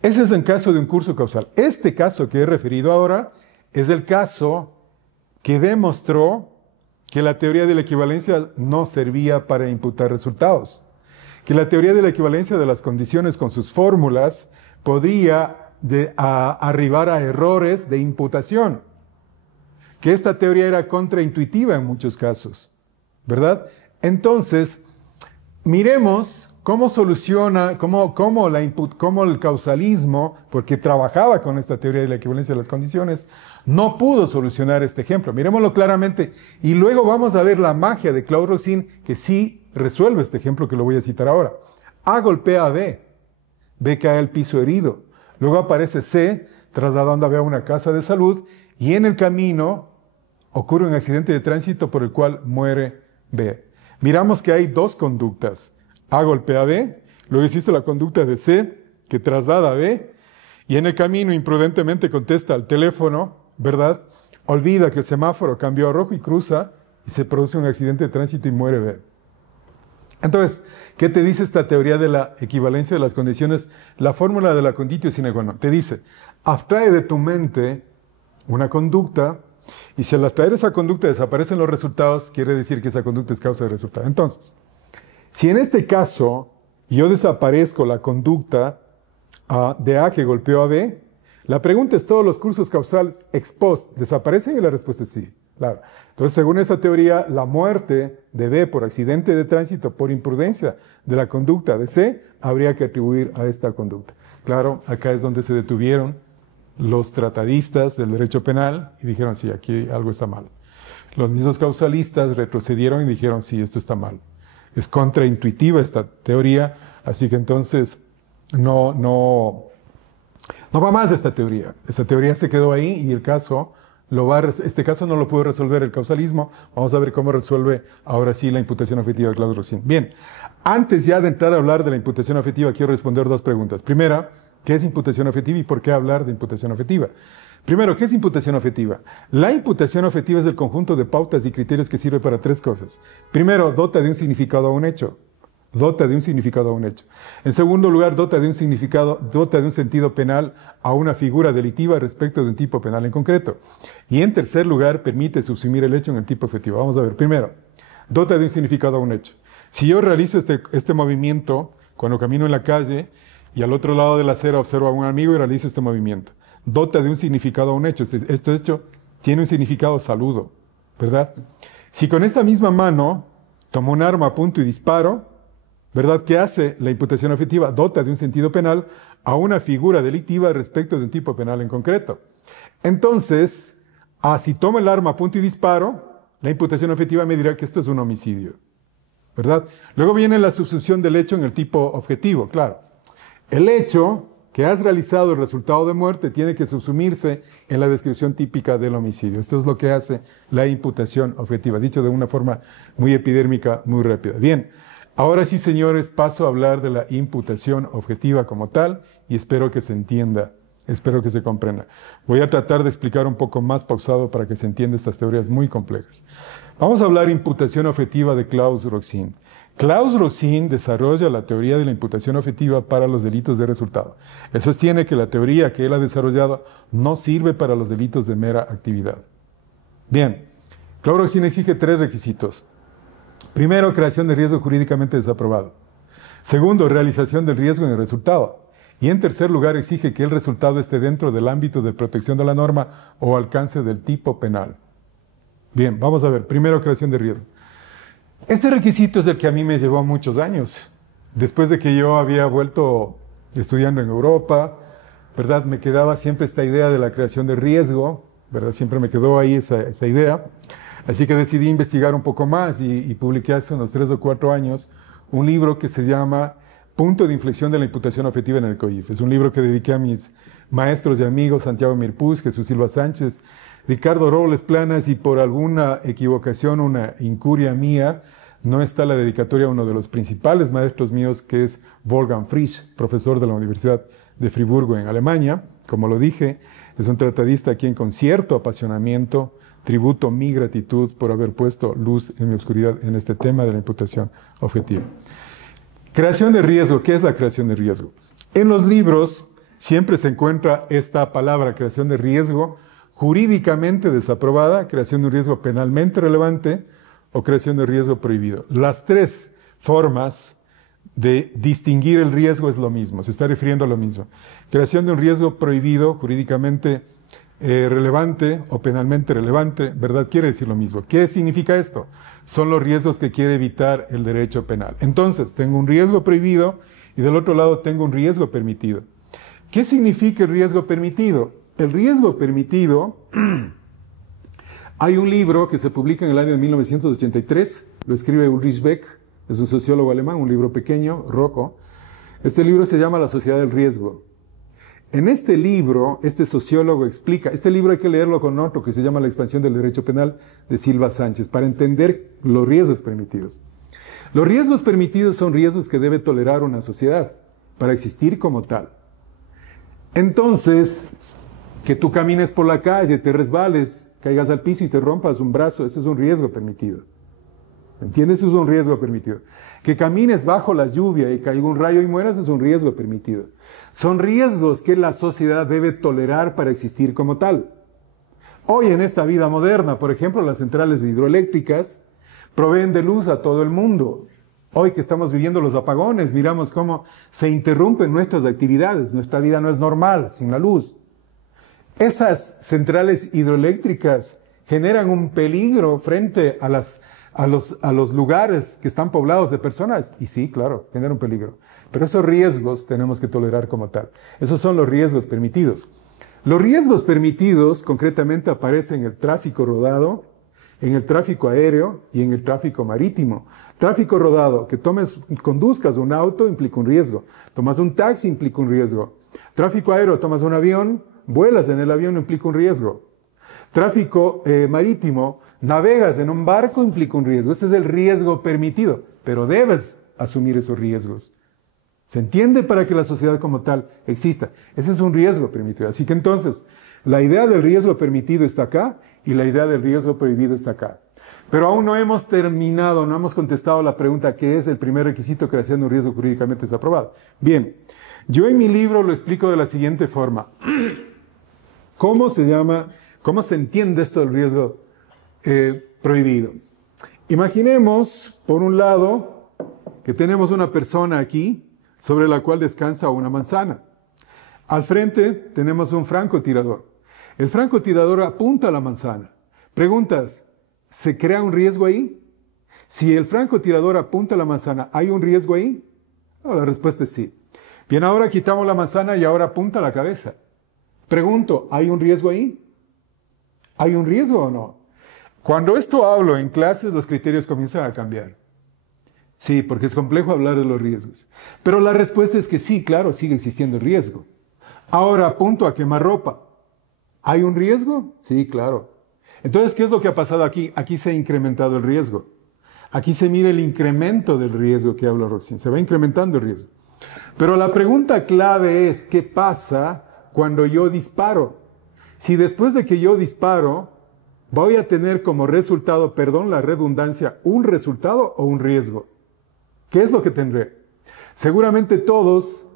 Ese es el caso de un curso causal. Este caso que he referido ahora es el caso que demostró que la teoría de la equivalencia no servía para imputar resultados. Que la teoría de la equivalencia de las condiciones con sus fórmulas podría arribar a errores de imputación. Que esta teoría era contraintuitiva en muchos casos, ¿verdad? Entonces, miremos cómo soluciona, cómo el causalismo, porque trabajaba con esta teoría de la equivalencia de las condiciones, no pudo solucionar este ejemplo. Miremoslo claramente y luego vamos a ver la magia de Claude Rosin que sí resuelve este ejemplo que lo voy a citar ahora. A golpea a B, B cae al piso herido, luego aparece C trasladando a B a una casa de salud y en el camino ocurre un accidente de tránsito por el cual muere B. Miramos que hay dos conductas. A golpea a B, luego existe la conducta de C que traslada a B y en el camino imprudentemente contesta al teléfono, ¿verdad? Olvida que el semáforo cambió a rojo y cruza y se produce un accidente de tránsito y muere B. Entonces, ¿qué te dice esta teoría de la equivalencia de las condiciones? La fórmula de la conditio sine qua non. Te dice, abstrae de tu mente una conducta y si al abstraer esa conducta desaparecen los resultados, quiere decir que esa conducta es causa de resultado. Entonces, si en este caso yo desaparezco la conducta de A que golpeó a B, la pregunta es, ¿todos los cursos causales ex post desaparecen? Y la respuesta es sí. Claro. Entonces, según esa teoría, la muerte de B por accidente de tránsito, por imprudencia de la conducta de C, habría que atribuir a esta conducta. Claro, acá es donde se detuvieron los tratadistas del derecho penal y dijeron, sí, aquí algo está mal. Los mismos causalistas retrocedieron y dijeron, sí, esto está mal. Es contraintuitiva esta teoría, así que entonces no va más esta teoría. Esta teoría se quedó ahí y el caso este caso no lo pudo resolver el causalismo. Vamos a ver cómo resuelve ahora sí la imputación afectiva de Claude Rosin. Bien, antes ya de entrar a hablar de la imputación afectiva, quiero responder dos preguntas. Primera, ¿qué es imputación afectiva y por qué hablar de imputación afectiva? Primero, ¿qué es imputación afectiva? La imputación afectiva es el conjunto de pautas y criterios que sirve para tres cosas. Primero, dota de un significado a un hecho. Dota de un significado a un hecho. En segundo lugar, dota de un sentido penal a una figura delictiva respecto de un tipo penal en concreto. Y en tercer lugar, permite subsumir el hecho en el tipo efectivo. Vamos a ver. Primero, dota de un significado a un hecho. Si yo realizo este movimiento cuando camino en la calle y al otro lado de la acera observo a un amigo y realizo este movimiento, dota de un significado a un hecho. Este hecho tiene un significado saludo, ¿verdad? Si con esta misma mano tomo un arma, apunto y disparo, ¿verdad? ¿Qué hace la imputación afectiva? Dota de un sentido penal a una figura delictiva respecto de un tipo penal en concreto. Entonces, si tomo el arma, apunto y disparo, la imputación afectiva me dirá que esto es un homicidio, ¿verdad? Luego viene la subsunción del hecho en el tipo objetivo, claro. El hecho que has realizado el resultado de muerte tiene que subsumirse en la descripción típica del homicidio. Esto es lo que hace la imputación objetiva, dicho de una forma muy epidérmica, muy rápida. Bien. Ahora sí, señores, paso a hablar de la imputación objetiva como tal y espero que se entienda, espero que se comprenda. Voy a tratar de explicar un poco más pausado para que se entienda estas teorías muy complejas. Vamos a hablar de imputación objetiva de Klaus Rosin. Klaus Rosin desarrolla la teoría de la imputación objetiva para los delitos de resultado. Él sostiene que la teoría que él ha desarrollado no sirve para los delitos de mera actividad. Bien, Klaus Rosin exige 3 requisitos. Primero, creación de riesgo jurídicamente desaprobado. Segundo, realización del riesgo en el resultado. Y en tercer lugar, exige que el resultado esté dentro del ámbito de protección de la norma o alcance del tipo penal. Bien, vamos a ver. Primero, creación de riesgo. Este requisito es el que a mí me llevó muchos años. Después de que yo había vuelto estudiando en Europa, ¿verdad? Me quedaba siempre esta idea de la creación de riesgo, ¿verdad? Siempre me quedó ahí esa idea. Así que decidí investigar un poco más y publiqué hace unos 3 o 4 años un libro que se llama Punto de inflexión de la imputación objetiva en el COIF. Es un libro que dediqué a mis maestros y amigos Santiago Mirpuz, Jesús Silva Sánchez, Ricardo Robles Planas, y por alguna equivocación, una incuria mía, no está la dedicatoria a uno de los principales maestros míos, que es Wolfgang Frisch, profesor de la Universidad de Friburgo en Alemania. Como lo dije, es un tratadista a quien con cierto apasionamiento tributo mi gratitud por haber puesto luz en mi oscuridad en este tema de la imputación objetiva. Creación de riesgo. ¿Qué es la creación de riesgo? En los libros siempre se encuentra esta palabra, creación de riesgo, jurídicamente desaprobada, creación de un riesgo penalmente relevante o creación de riesgo prohibido. Las 3 formas de distinguir el riesgo es lo mismo, se está refiriendo a lo mismo. Creación de un riesgo prohibido, jurídicamente relevante o penalmente relevante, ¿verdad? Quiere decir lo mismo. ¿Qué significa esto? Son los riesgos que quiere evitar el derecho penal. Entonces, tengo un riesgo prohibido y del otro lado tengo un riesgo permitido. ¿Qué significa el riesgo permitido? El riesgo permitido, hay un libro que se publica en el año de 1983, lo escribe Ulrich Beck, es un sociólogo alemán, un libro pequeño, rojo. Este libro se llama La sociedad del riesgo. En este libro, este sociólogo explica, este libro hay que leerlo con otro que se llama La expansión del derecho penal de Silva Sánchez, para entender los riesgos permitidos. Los riesgos permitidos son riesgos que debe tolerar una sociedad para existir como tal. Entonces, que tú camines por la calle, te resbales, caigas al piso y te rompas un brazo, ese es un riesgo permitido. ¿Entiendes? Eso es un riesgo permitido. Que camines bajo la lluvia y caiga un rayo y mueras es un riesgo permitido. Son riesgos que la sociedad debe tolerar para existir como tal. Hoy en esta vida moderna, por ejemplo, las centrales hidroeléctricas proveen de luz a todo el mundo. Hoy que estamos viviendo los apagones, miramos cómo se interrumpen nuestras actividades. Nuestra vida no es normal sin la luz. Esas centrales hidroeléctricas generan un peligro frente a los lugares que están poblados de personas. Y sí, claro, generan un peligro. Pero esos riesgos tenemos que tolerar como tal. Esos son los riesgos permitidos. Los riesgos permitidos concretamente aparecen en el tráfico rodado, en el tráfico aéreo y en el tráfico marítimo. Tráfico rodado, que conduzcas un auto implica un riesgo. Tomas un taxi implica un riesgo. Tráfico aéreo, tomas un avión, vuelas en el avión implica un riesgo. Tráfico marítimo, navegas en un barco implica un riesgo. Ese es el riesgo permitido, pero debes asumir esos riesgos. ¿Se entiende? Para que la sociedad como tal exista. Ese es un riesgo permitido. Así que entonces, la idea del riesgo permitido está acá y la idea del riesgo prohibido está acá. Pero aún no hemos terminado, no hemos contestado la pregunta ¿qué es el primer requisito de creación de un riesgo jurídicamente desaprobado? Bien, yo en mi libro lo explico de la siguiente forma. ¿Cómo se entiende esto del riesgo prohibido? Imaginemos, por un lado, que tenemos una persona aquí sobre la cual descansa una manzana. Al frente tenemos un francotirador. El francotirador apunta a la manzana. Preguntas, ¿se crea un riesgo ahí? Si el francotirador apunta a la manzana, ¿hay un riesgo ahí? No, la respuesta es sí. Bien, ahora quitamos la manzana y ahora apunta a la cabeza. Pregunto, ¿hay un riesgo ahí? ¿Hay un riesgo o no? Cuando esto hablo en clases, los criterios comienzan a cambiar. Sí, porque es complejo hablar de los riesgos. Pero la respuesta es que sí, claro, sigue existiendo el riesgo. Ahora apunto a quemarropa. ¿Hay un riesgo? Sí, claro. Entonces, ¿qué es lo que ha pasado aquí? Aquí se ha incrementado el riesgo. Aquí se mira el incremento del riesgo que habla Roxin, se va incrementando el riesgo. Pero la pregunta clave es, ¿qué pasa cuando yo disparo? Si después de que yo disparo, voy a tener como resultado, perdón la redundancia, un resultado o un riesgo. ¿Qué es lo que tendré? Seguramente todos,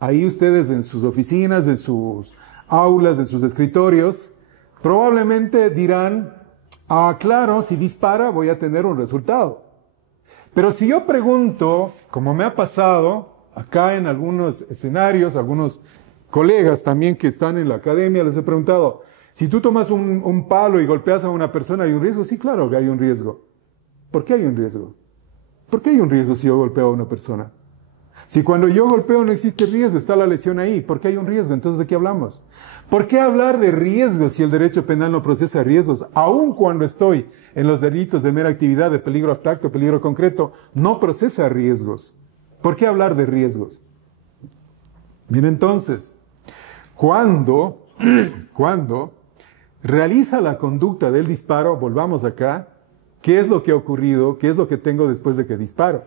ahí ustedes en sus oficinas, en sus aulas, en sus escritorios, probablemente dirán, claro, si dispara voy a tener un resultado. Pero si yo pregunto, como me ha pasado acá en algunos escenarios, algunos colegas también que están en la academia, les he preguntado, si tú tomas un palo y golpeas a una persona, ¿hay un riesgo? Sí, claro que hay un riesgo. ¿Por qué hay un riesgo? ¿Por qué hay un riesgo si yo golpeo a una persona? Si cuando yo golpeo no existe riesgo, está la lesión ahí. ¿Por qué hay un riesgo? Entonces, ¿de qué hablamos? ¿Por qué hablar de riesgos si el derecho penal no procesa riesgos? Aun cuando estoy en los delitos de mera actividad, de peligro abstracto, peligro concreto, no procesa riesgos. ¿Por qué hablar de riesgos? Bien, entonces, cuando realiza la conducta del disparo, volvamos acá, ¿qué es lo que ha ocurrido? ¿Qué es lo que tengo después de que disparo?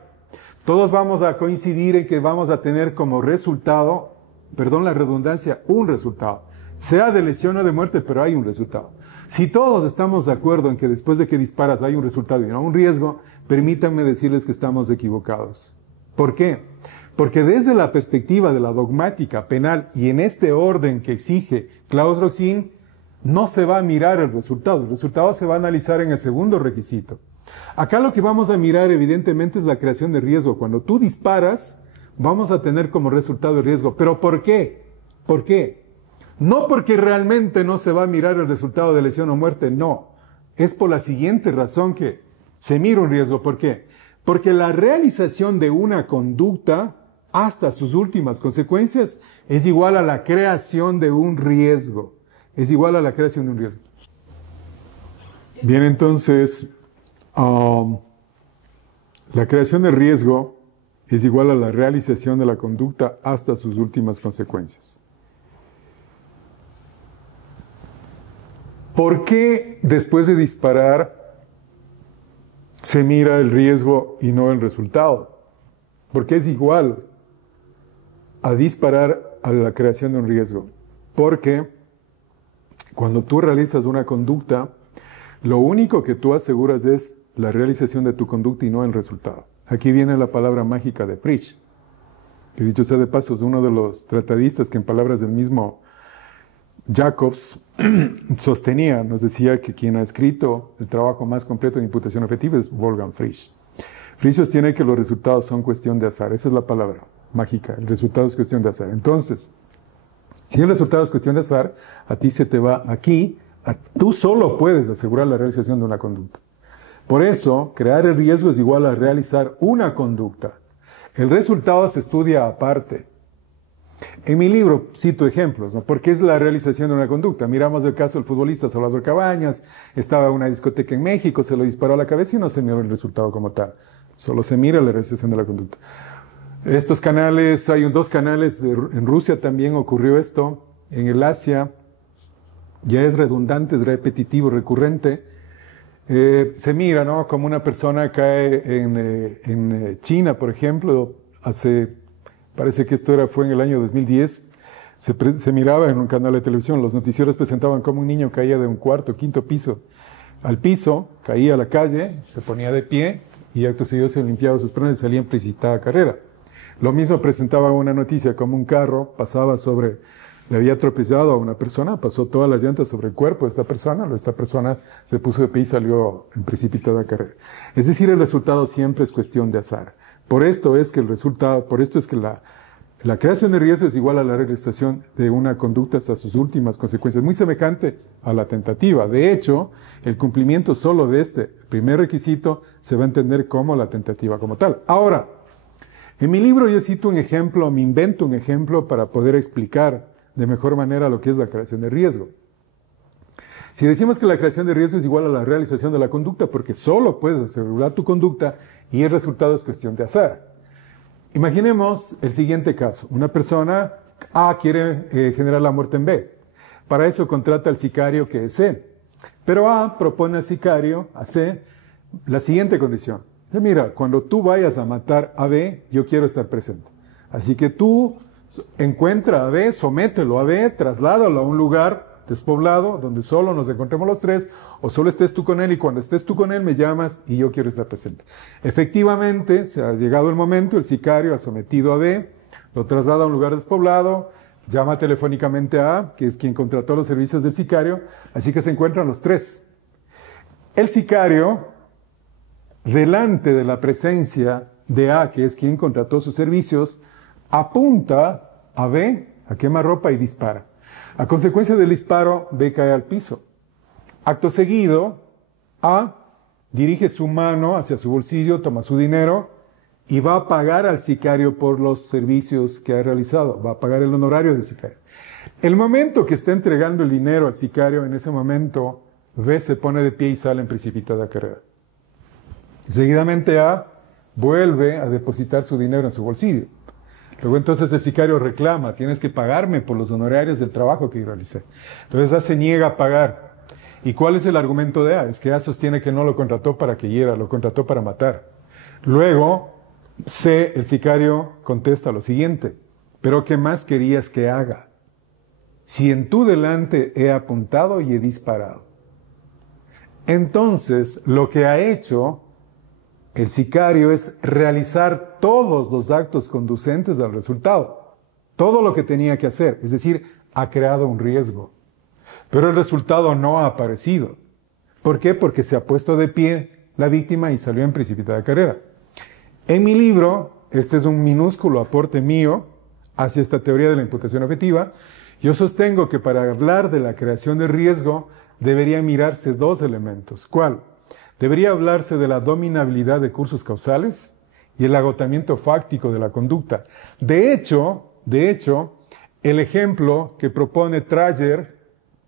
Todos vamos a coincidir en que vamos a tener como resultado, perdón la redundancia, un resultado. Sea de lesión o de muerte, pero hay un resultado. Si todos estamos de acuerdo en que después de que disparas hay un resultado y no un riesgo, permítanme decirles que estamos equivocados. ¿Por qué? Porque desde la perspectiva de la dogmática penal y en este orden que exige Klaus Roxin, no se va a mirar el resultado se va a analizar en el segundo requisito. Acá lo que vamos a mirar evidentemente es la creación de riesgo. Cuando tú disparas, vamos a tener como resultado el riesgo. ¿Pero por qué? ¿Por qué? No porque realmente no se va a mirar el resultado de lesión o muerte, no. Es por la siguiente razón que se mira un riesgo. ¿Por qué? Porque la realización de una conducta hasta sus últimas consecuencias es igual a la creación de un riesgo. Es igual a la creación de un riesgo. Bien, entonces, la creación de riesgo es igual a la realización de la conducta hasta sus últimas consecuencias. ¿Por qué después de disparar se mira el riesgo y no el resultado? Porque es igual a disparar a la creación de un riesgo. Porque cuando tú realizas una conducta, lo único que tú aseguras es la realización de tu conducta y no el resultado. Aquí viene la palabra mágica de Frisch. Que dicho sea de paso, es uno de los tratadistas que en palabras del mismo Jacobs sostenía, nos decía que quien ha escrito el trabajo más completo de imputación efectiva es Wolfgang Frisch. Frisch sostiene que los resultados son cuestión de azar. Esa es la palabra mágica. El resultado es cuestión de azar. Entonces, si el resultado es cuestión de azar, a ti se te va aquí, tú solo puedes asegurar la realización de una conducta. Por eso, crear el riesgo es igual a realizar una conducta. El resultado se estudia aparte. En mi libro cito ejemplos, ¿no? ¿Por qué es la realización de una conducta? Miramos el caso del futbolista Salvador Cabañas, estaba en una discoteca en México, se lo disparó a la cabeza y no se miró el resultado como tal. Solo se mira la realización de la conducta. Estos canales, hay dos canales, en Rusia también ocurrió esto, en el Asia, ya es redundante, es repetitivo, recurrente. Se mira, ¿no? Como una persona cae en China, por ejemplo, parece que fue en el año 2010, se miraba en un canal de televisión, los noticieros presentaban como un niño caía de un cuarto, quinto piso al piso, caía a la calle, se ponía de pie y acto seguido se limpiaba sus piernas y salía en precipitada carrera. Lo mismo presentaba una noticia como un carro le había tropezado a una persona, pasó todas las llantas sobre el cuerpo de esta persona se puso de pie y salió en precipitada carrera. Es decir, el resultado siempre es cuestión de azar. Por esto es que la creación de riesgo es igual a la realización de una conducta hasta sus últimas consecuencias, muy semejante a la tentativa. De hecho, el cumplimiento solo de este primer requisito se va a entender como la tentativa como tal. Ahora, en mi libro yo cito un ejemplo, me invento un ejemplo para poder explicar de mejor manera lo que es la creación de riesgo. Si decimos que la creación de riesgo es igual a la realización de la conducta, porque solo puedes asegurar tu conducta y el resultado es cuestión de azar. Imaginemos el siguiente caso. Una persona A quiere generar la muerte en B. Para eso contrata al sicario que es C. Pero A propone al sicario, a C, la siguiente condición. Mira, cuando tú vayas a matar a B, yo quiero estar presente. Así que tú encuentra a B, somételo a B, trasládalo a un lugar despoblado donde solo nos encontremos los tres, o solo estés tú con él, y cuando estés tú con él me llamas y yo quiero estar presente. Efectivamente, se ha llegado el momento, el sicario ha sometido a B, lo traslada a un lugar despoblado, llama telefónicamente a A, que es quien contrató los servicios del sicario, así que se encuentran los tres. El sicario, delante de la presencia de A, que es quien contrató sus servicios, apunta a B, a quemarropa y dispara. A consecuencia del disparo, B cae al piso. Acto seguido, A dirige su mano hacia su bolsillo, toma su dinero y va a pagar al sicario por los servicios que ha realizado. Va a pagar el honorario del sicario. El momento que está entregando el dinero al sicario, en ese momento, B se pone de pie y sale en precipitada carrera. Seguidamente A vuelve a depositar su dinero en su bolsillo. Luego entonces el sicario reclama, tienes que pagarme por los honorarios del trabajo que yo realicé. Entonces A se niega a pagar. ¿Y cuál es el argumento de A? Es que A sostiene que no lo contrató para que hiera, lo contrató para matar. Luego C, el sicario, contesta lo siguiente, ¿pero qué más querías que haga? Si en tu delante he apuntado y he disparado. Entonces, lo que ha hecho el sicario es realizar todos los actos conducentes al resultado. Todo lo que tenía que hacer. Es decir, ha creado un riesgo. Pero el resultado no ha aparecido. ¿Por qué? Porque se ha puesto de pie la víctima y salió en precipitada carrera. En mi libro, este es un minúsculo aporte mío hacia esta teoría de la imputación objetiva, yo sostengo que para hablar de la creación de riesgo deberían mirarse dos elementos. ¿Cuál? Debería hablarse de la dominabilidad de cursos causales y el agotamiento fáctico de la conducta. De hecho, el ejemplo que propone Trager,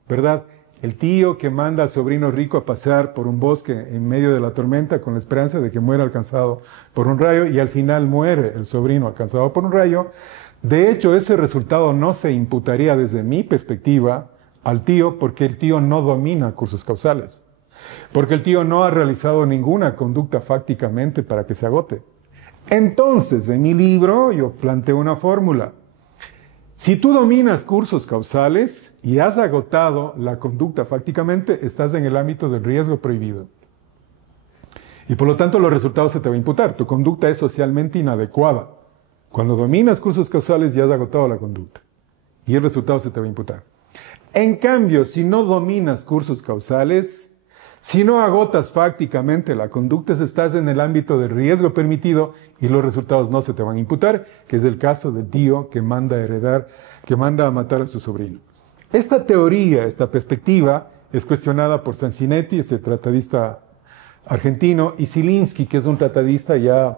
¿verdad? El tío que manda al sobrino rico a pasear por un bosque en medio de la tormenta con la esperanza de que muera alcanzado por un rayo y al final muere el sobrino alcanzado por un rayo. De hecho, ese resultado no se imputaría desde mi perspectiva al tío porque el tío no domina cursos causales. Porque el tío no ha realizado ninguna conducta fácticamente para que se agote. Entonces, en mi libro yo planteo una fórmula. Si tú dominas cursos causales y has agotado la conducta fácticamente, estás en el ámbito del riesgo prohibido. Y por lo tanto los resultados se te van a imputar. Tu conducta es socialmente inadecuada. Cuando dominas cursos causales ya has agotado la conducta. Y el resultado se te va a imputar. En cambio, si no dominas cursos causales, si no agotas fácticamente la conducta, estás en el ámbito del riesgo permitido y los resultados no se te van a imputar, que es el caso del tío que manda a heredar, que manda a matar a su sobrino. Esta teoría, esta perspectiva, es cuestionada por Sanguinetti, este tratadista argentino, y Zielinski, que es un tratadista ya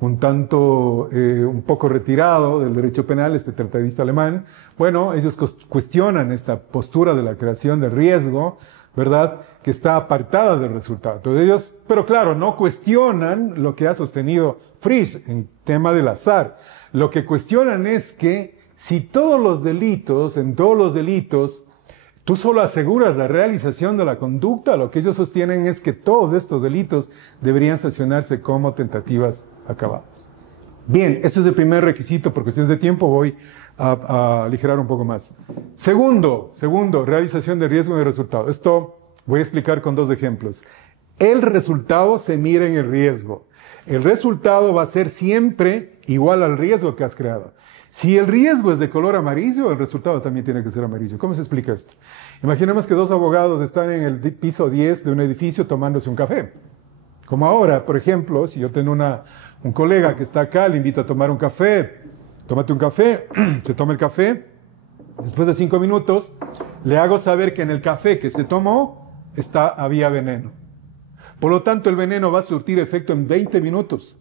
un poco retirado del derecho penal, este tratadista alemán. Bueno, ellos cuestionan esta postura de la creación de riesgo, ¿verdad?, que está apartada del resultado. Entonces ellos, pero claro, no cuestionan lo que ha sostenido Frisch en tema del azar. Lo que cuestionan es que si en todos los delitos, tú solo aseguras la realización de la conducta, lo que ellos sostienen es que todos estos delitos deberían sancionarse como tentativas acabadas. Bien, este es el primer requisito. Por cuestiones de tiempo voy a aligerar un poco más. Segundo, realización de riesgo en el resultado. Esto voy a explicar con dos ejemplos. El resultado se mira en el riesgo. El resultado va a ser siempre igual al riesgo que has creado. Si el riesgo es de color amarillo, el resultado también tiene que ser amarillo. ¿Cómo se explica esto? Imaginemos que dos abogados están en el piso 10 de un edificio tomándose un café. Como ahora, por ejemplo, si yo tengo un colega que está acá, le invito a tomar un café. Tómate un café, se toma el café. Después de 5 minutos, le hago saber que en el café que se tomó había veneno. Por lo tanto, el veneno va a surtir efecto en 20 minutos.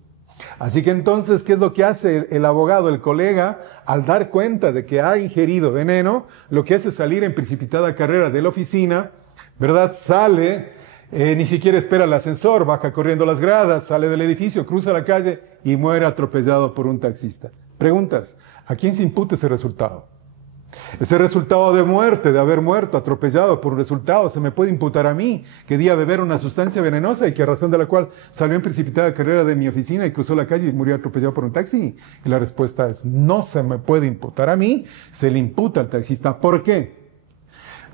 Así que entonces, ¿qué es lo que hace el abogado, el colega? Al dar cuenta de que ha ingerido veneno, lo que hace es salir en precipitada carrera de la oficina, ¿verdad? Sale, ni siquiera espera el ascensor, baja corriendo las gradas, sale del edificio, cruza la calle y muere atropellado por un taxista. Preguntas, ¿a quién se imputa ese resultado? Ese resultado de muerte, de haber muerto, atropellado por un resultado, se me puede imputar a mí, que di a beber una sustancia venenosa y que a razón de la cual salió en precipitada carrera de mi oficina y cruzó la calle y murió atropellado por un taxi. Y la respuesta es, no se me puede imputar a mí, se le imputa al taxista. ¿Por qué?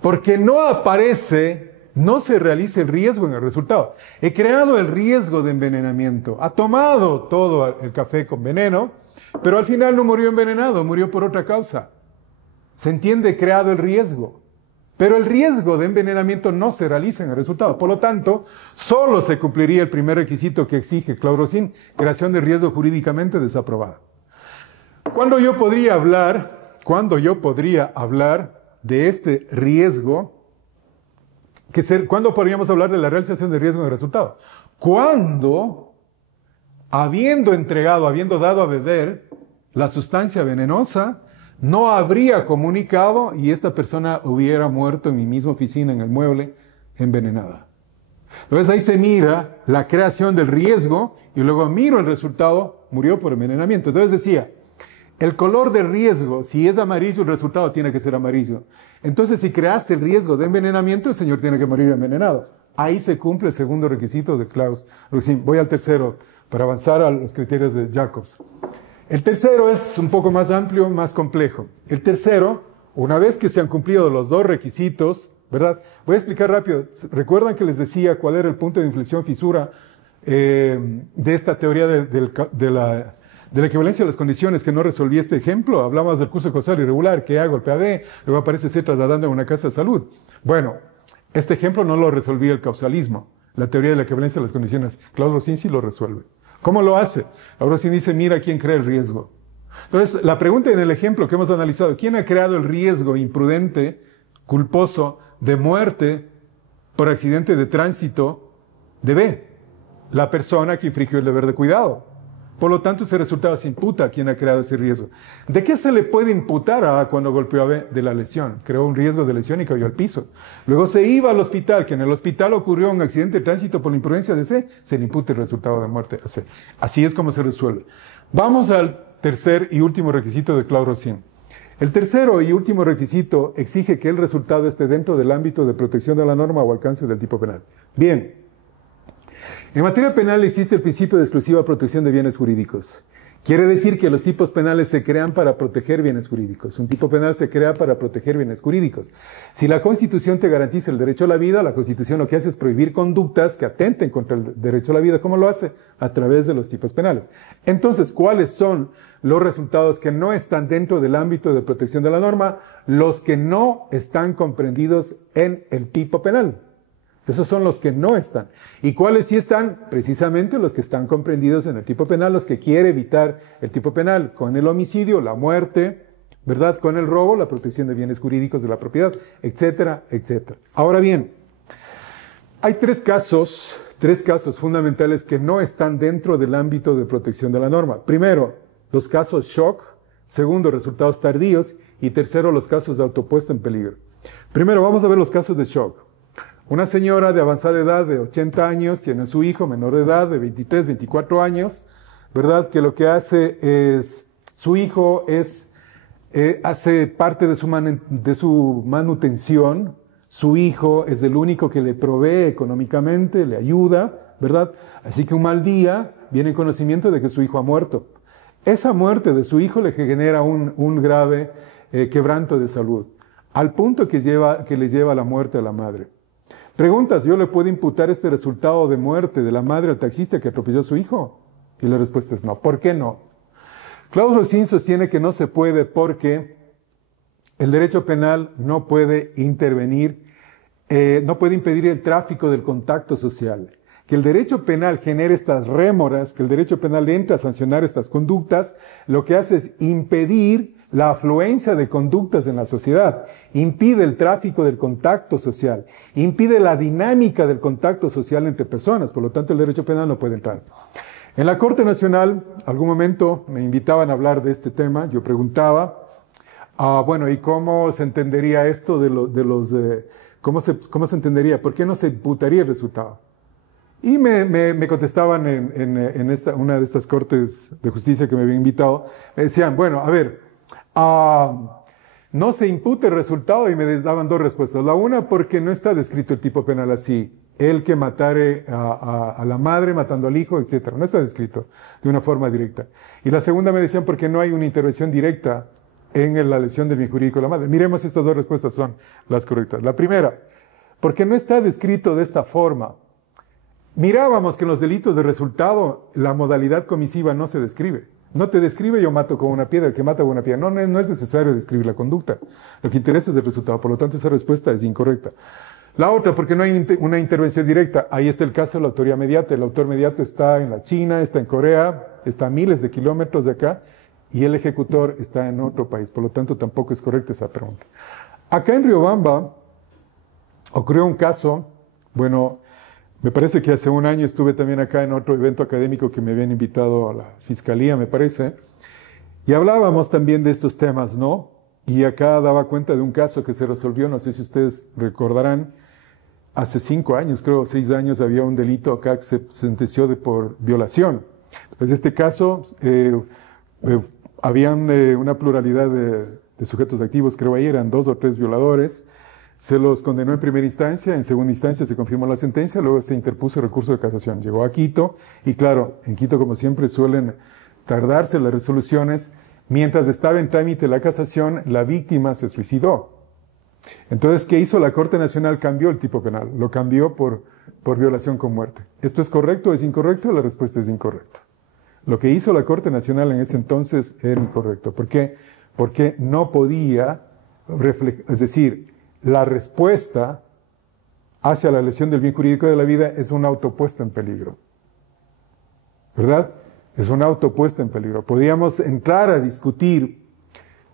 Porque no aparece, no se realiza el riesgo en el resultado. He creado el riesgo de envenenamiento, ha tomado todo el café con veneno, pero al final no murió envenenado, murió por otra causa. Se entiende creado el riesgo, pero el riesgo de envenenamiento no se realiza en el resultado. Por lo tanto, solo se cumpliría el primer requisito que exige Claude Racine, creación de riesgo jurídicamente desaprobada. ¿Cuándo yo podría hablar de este riesgo? ¿Cuándo podríamos hablar de la realización de riesgo en el resultado? Cuando, habiendo dado a beber la sustancia venenosa, no habría comunicado y esta persona hubiera muerto en mi misma oficina, en el mueble, envenenada. Entonces ahí se mira la creación del riesgo y luego miro el resultado, murió por envenenamiento. Entonces decía, el color del riesgo, si es amarillo, el resultado tiene que ser amarillo. Entonces si creaste el riesgo de envenenamiento, el señor tiene que morir envenenado. Ahí se cumple el segundo requisito de Claude Racine. Voy al tercero para avanzar a los criterios de Jacobs. El tercero es un poco más amplio, más complejo. El tercero, una vez que se han cumplido los dos requisitos, ¿verdad? Voy a explicar rápido. ¿Recuerdan que les decía cuál era el punto de inflexión fisura de esta teoría de la equivalencia de las condiciones que no resolví este ejemplo? Hablamos del curso causal irregular, que A golpea B, luego aparece C trasladando a una casa de salud. Bueno, este ejemplo no lo resolví el causalismo, la teoría de la equivalencia de las condiciones. Claude Racine sí lo resuelve. ¿Cómo lo hace? Claude Racine dice, mira quién crea el riesgo. Entonces, la pregunta en el ejemplo que hemos analizado, ¿quién ha creado el riesgo imprudente, culposo, de muerte por accidente de tránsito de B? La persona que infringió el deber de cuidado. Por lo tanto, ese resultado se imputa a quien ha creado ese riesgo. ¿De qué se le puede imputar a A cuando golpeó a B? De la lesión. Creó un riesgo de lesión y cayó al piso. Luego se iba al hospital, que en el hospital ocurrió un accidente de tránsito por la imprudencia de C, se le imputa el resultado de muerte a C. Así es como se resuelve. Vamos al tercer y último requisito de Claude Racine. El tercero y último requisito exige que el resultado esté dentro del ámbito de protección de la norma o alcance del tipo penal. Bien. En materia penal existe el principio de exclusiva protección de bienes jurídicos. Quiere decir que los tipos penales se crean para proteger bienes jurídicos. Un tipo penal se crea para proteger bienes jurídicos. Si la Constitución te garantiza el derecho a la vida, la Constitución lo que hace es prohibir conductas que atenten contra el derecho a la vida. ¿Cómo lo hace? A través de los tipos penales. Entonces, ¿cuáles son los resultados que no están dentro del ámbito de protección de la norma? Los que no están comprendidos en el tipo penal. Esos son los que no están. ¿Y cuáles sí están? Precisamente los que están comprendidos en el tipo penal, los que quiere evitar el tipo penal, con el homicidio, la muerte, ¿verdad? Con el robo, la protección de bienes jurídicos de la propiedad, etcétera, etcétera. Ahora bien, hay tres casos fundamentales que no están dentro del ámbito de protección de la norma. Primero, los casos shock. Segundo, resultados tardíos. Y tercero, los casos de autopuesta en peligro. Primero, vamos a ver los casos de shock. Una señora de avanzada edad, de 80 años, tiene a su hijo menor de edad, de 23, 24 años, ¿verdad? Que lo que hace es, su hijo hace parte de su manutención, su hijo es el único que le provee económicamente, le ayuda, ¿verdad? Así que un mal día viene en conocimiento de que su hijo ha muerto. Esa muerte de su hijo le genera un grave quebranto de salud, al punto que le lleva a la muerte a la madre. Preguntas, ¿yo le puedo imputar este resultado de muerte de la madre al taxista que atropelló a su hijo? Y la respuesta es no. ¿Por qué no? Claude Racine sostiene que no se puede porque el derecho penal no puede intervenir, no puede impedir el tráfico del contacto social. Que el derecho penal genere estas rémoras, que el derecho penal entre a sancionar estas conductas, lo que hace es impedir la afluencia de conductas en la sociedad, impide el tráfico del contacto social, impide la dinámica del contacto social entre personas, por lo tanto el derecho penal no puede entrar. En la Corte Nacional, algún momento me invitaban a hablar de este tema, yo preguntaba, bueno, ¿y cómo se entendería esto cómo se entendería? ¿Por qué no se imputaría el resultado? Y me contestaban en una de estas cortes de justicia que me habían invitado, me decían, bueno, a ver, no se impute el resultado y me daban dos respuestas. La una, porque no está descrito el tipo penal así. El que matare a la madre matando al hijo, etc. No está descrito de una forma directa. Y la segunda me decían porque no hay una intervención directa en la lesión del bien jurídico de la madre. Miremos, estas dos respuestas son las correctas. La primera, porque no está descrito de esta forma. Mirábamos que en los delitos de resultado la modalidad comisiva no se describe. No te describe yo mato con una piedra, el que mata con una piedra. No es necesario describir la conducta. Lo que interesa es el resultado. Por lo tanto, esa respuesta es incorrecta. La otra, porque no hay una intervención directa. Ahí está el caso de la autoría mediata. El autor mediato está en la China, está en Corea, está a miles de kilómetros de acá, y el ejecutor está en otro país. Por lo tanto, tampoco es correcta esa pregunta. Acá en Riobamba ocurrió un caso, bueno, me parece que hace un año estuve también acá en otro evento académico que me habían invitado a la fiscalía, me parece, y hablábamos también de estos temas, ¿no? Y acá daba cuenta de un caso que se resolvió, no sé si ustedes recordarán, hace 5 años, creo, 6 años, había un delito acá que se sentenció por violación. Pues este caso, habían una pluralidad de sujetos activos, creo ahí eran 2 o 3 violadores. Se los condenó en primera instancia, en segunda instancia se confirmó la sentencia, luego se interpuso el recurso de casación. Llegó a Quito y claro, en Quito como siempre suelen tardarse las resoluciones. Mientras estaba en trámite la casación, la víctima se suicidó. Entonces, ¿qué hizo la Corte Nacional? Cambió el tipo penal, lo cambió por violación con muerte. ¿Esto es correcto o es incorrecto? La respuesta es incorrecta. Lo que hizo la Corte Nacional en ese entonces era incorrecto. ¿Por qué? Porque no podía es decir, la respuesta hacia la lesión del bien jurídico de la vida es una autopuesta en peligro. ¿Verdad? Es una autopuesta en peligro. Podríamos entrar a discutir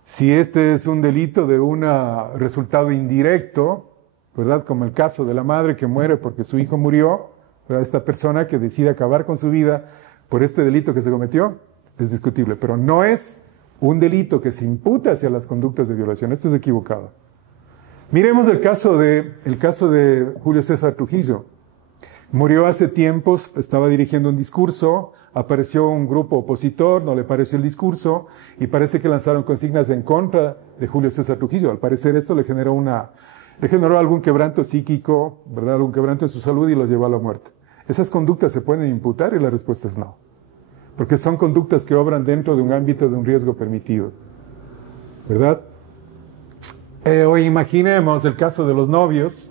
si este es un delito de un resultado indirecto, ¿verdad? Como el caso de la madre que muere porque su hijo murió, ¿verdad? Esta persona que decide acabar con su vida por este delito que se cometió, es discutible. Pero no es un delito que se imputa hacia las conductas de violación. Esto es equivocado. Miremos el caso de Julio César Trujillo. Murió hace tiempos, estaba dirigiendo un discurso, apareció un grupo opositor, no le pareció el discurso, y parece que lanzaron consignas en contra de Julio César Trujillo. Al parecer esto le generó algún quebranto psíquico, ¿verdad? Algún quebranto en su salud y lo llevó a la muerte. ¿Esas conductas se pueden imputar? Y la respuesta es no. Porque son conductas que obran dentro de un ámbito de un riesgo permitido. ¿Verdad? Hoy imaginemos el caso de los novios,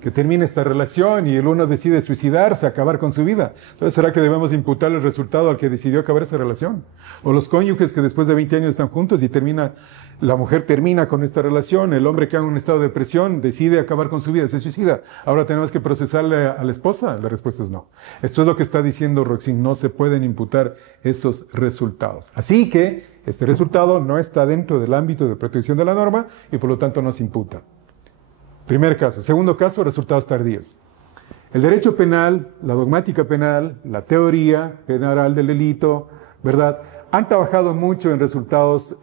que termina esta relación y el uno decide suicidarse, acabar con su vida. Entonces, ¿será que debemos imputar el resultado al que decidió acabar esa relación? O los cónyuges que después de 20 años están juntos y la mujer termina con esta relación, el hombre queda en un estado de depresión, decide acabar con su vida, se suicida. Ahora tenemos que procesarle a la esposa. La respuesta es no. Esto es lo que está diciendo Roxin, no se pueden imputar esos resultados. Así que este resultado no está dentro del ámbito de protección de la norma y por lo tanto no se imputa. Primer caso. Segundo caso, resultados tardíos. El derecho penal, la dogmática penal, la teoría penal del delito, ¿verdad? Han trabajado mucho en resultados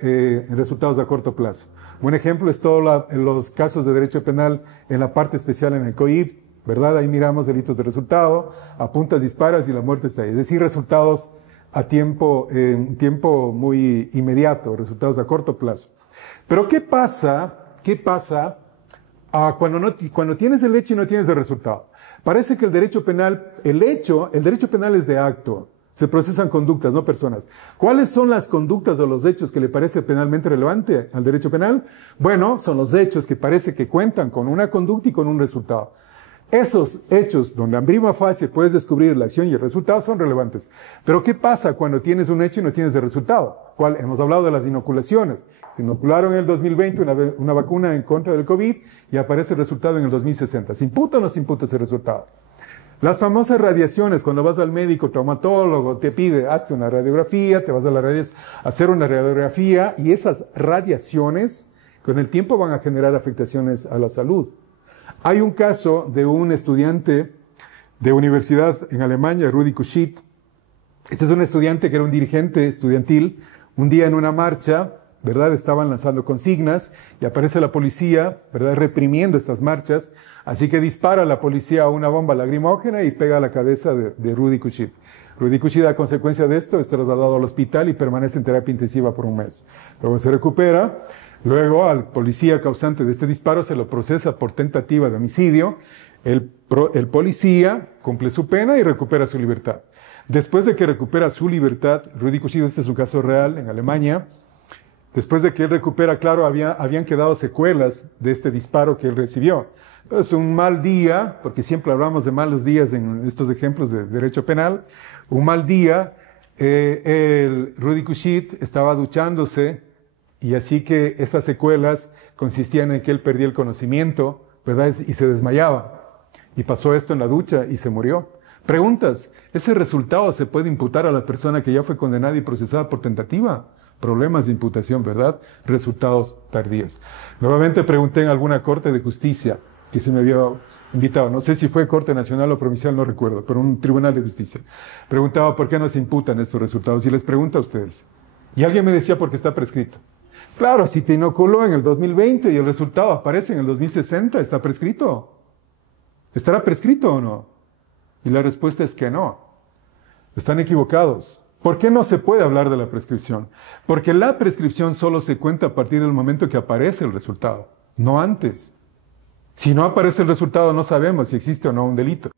a corto plazo. Un ejemplo es todos los casos de derecho penal en la parte especial en el COIF, ¿verdad? Ahí miramos delitos de resultado, apuntas, disparas y la muerte está ahí. Es decir, resultados en tiempo muy inmediato, resultados a corto plazo. Pero ¿qué pasa cuando tienes el hecho y no tienes el resultado? Parece que el derecho penal es de acto. Se procesan conductas, no personas. ¿Cuáles son las conductas o los hechos que le parece penalmente relevante al derecho penal? Bueno, son los hechos que parece que cuentan con una conducta y con un resultado. Esos hechos donde en prima facie puedes descubrir la acción y el resultado son relevantes. Pero ¿qué pasa cuando tienes un hecho y no tienes el resultado? Hemos hablado de las inoculaciones. Se inocularon en el 2020 una vacuna en contra del COVID y aparece el resultado en el 2060. ¿Se imputa o no se imputa ese resultado? Las famosas radiaciones, cuando vas al médico traumatólogo, te pide, hazte una radiografía, te vas a hacer una radiografía y esas radiaciones con el tiempo van a generar afectaciones a la salud. Hay un caso de un estudiante de universidad en Alemania, Rudi Kuschit. Este es un estudiante que era un dirigente estudiantil. Un día en una marcha, ¿verdad? Estaban lanzando consignas y aparece la policía, ¿verdad? Reprimiendo estas marchas. Así que dispara la policía una bomba lacrimógena y pega a la cabeza de Rudi Kuschit. Rudi Kuschit, a consecuencia de esto, es trasladado al hospital y permanece en terapia intensiva por un mes. Luego se recupera. Luego al policía causante de este disparo se lo procesa por tentativa de homicidio. El policía cumple su pena y recupera su libertad. Después de que recupera su libertad, Rudi Kuschid, este es un caso real en Alemania, después de que él recupera, claro, habían quedado secuelas de este disparo que él recibió. Entonces, un mal día, porque siempre hablamos de malos días en estos ejemplos de derecho penal, un mal día, el Rudi Kuschid estaba duchándose y así que esas secuelas consistían en que él perdía el conocimiento, ¿verdad? Y se desmayaba. Y pasó esto en la ducha y se murió. Preguntas, ¿ese resultado se puede imputar a la persona que ya fue condenada y procesada por tentativa? Problemas de imputación, ¿verdad? Resultados tardíos. Nuevamente pregunté en alguna corte de justicia que se me había invitado, no sé si fue Corte Nacional o Provincial, no recuerdo, pero un tribunal de justicia. Preguntaba por qué no se imputan estos resultados y les pregunto a ustedes. Y alguien me decía porque está prescrito. Claro, si te inoculó en el 2020 y el resultado aparece en el 2060, está prescrito. ¿Estará prescrito o no? Y la respuesta es que no. Están equivocados. ¿Por qué no se puede hablar de la prescripción? Porque la prescripción solo se cuenta a partir del momento que aparece el resultado, no antes. Si no aparece el resultado, no sabemos si existe o no un delito.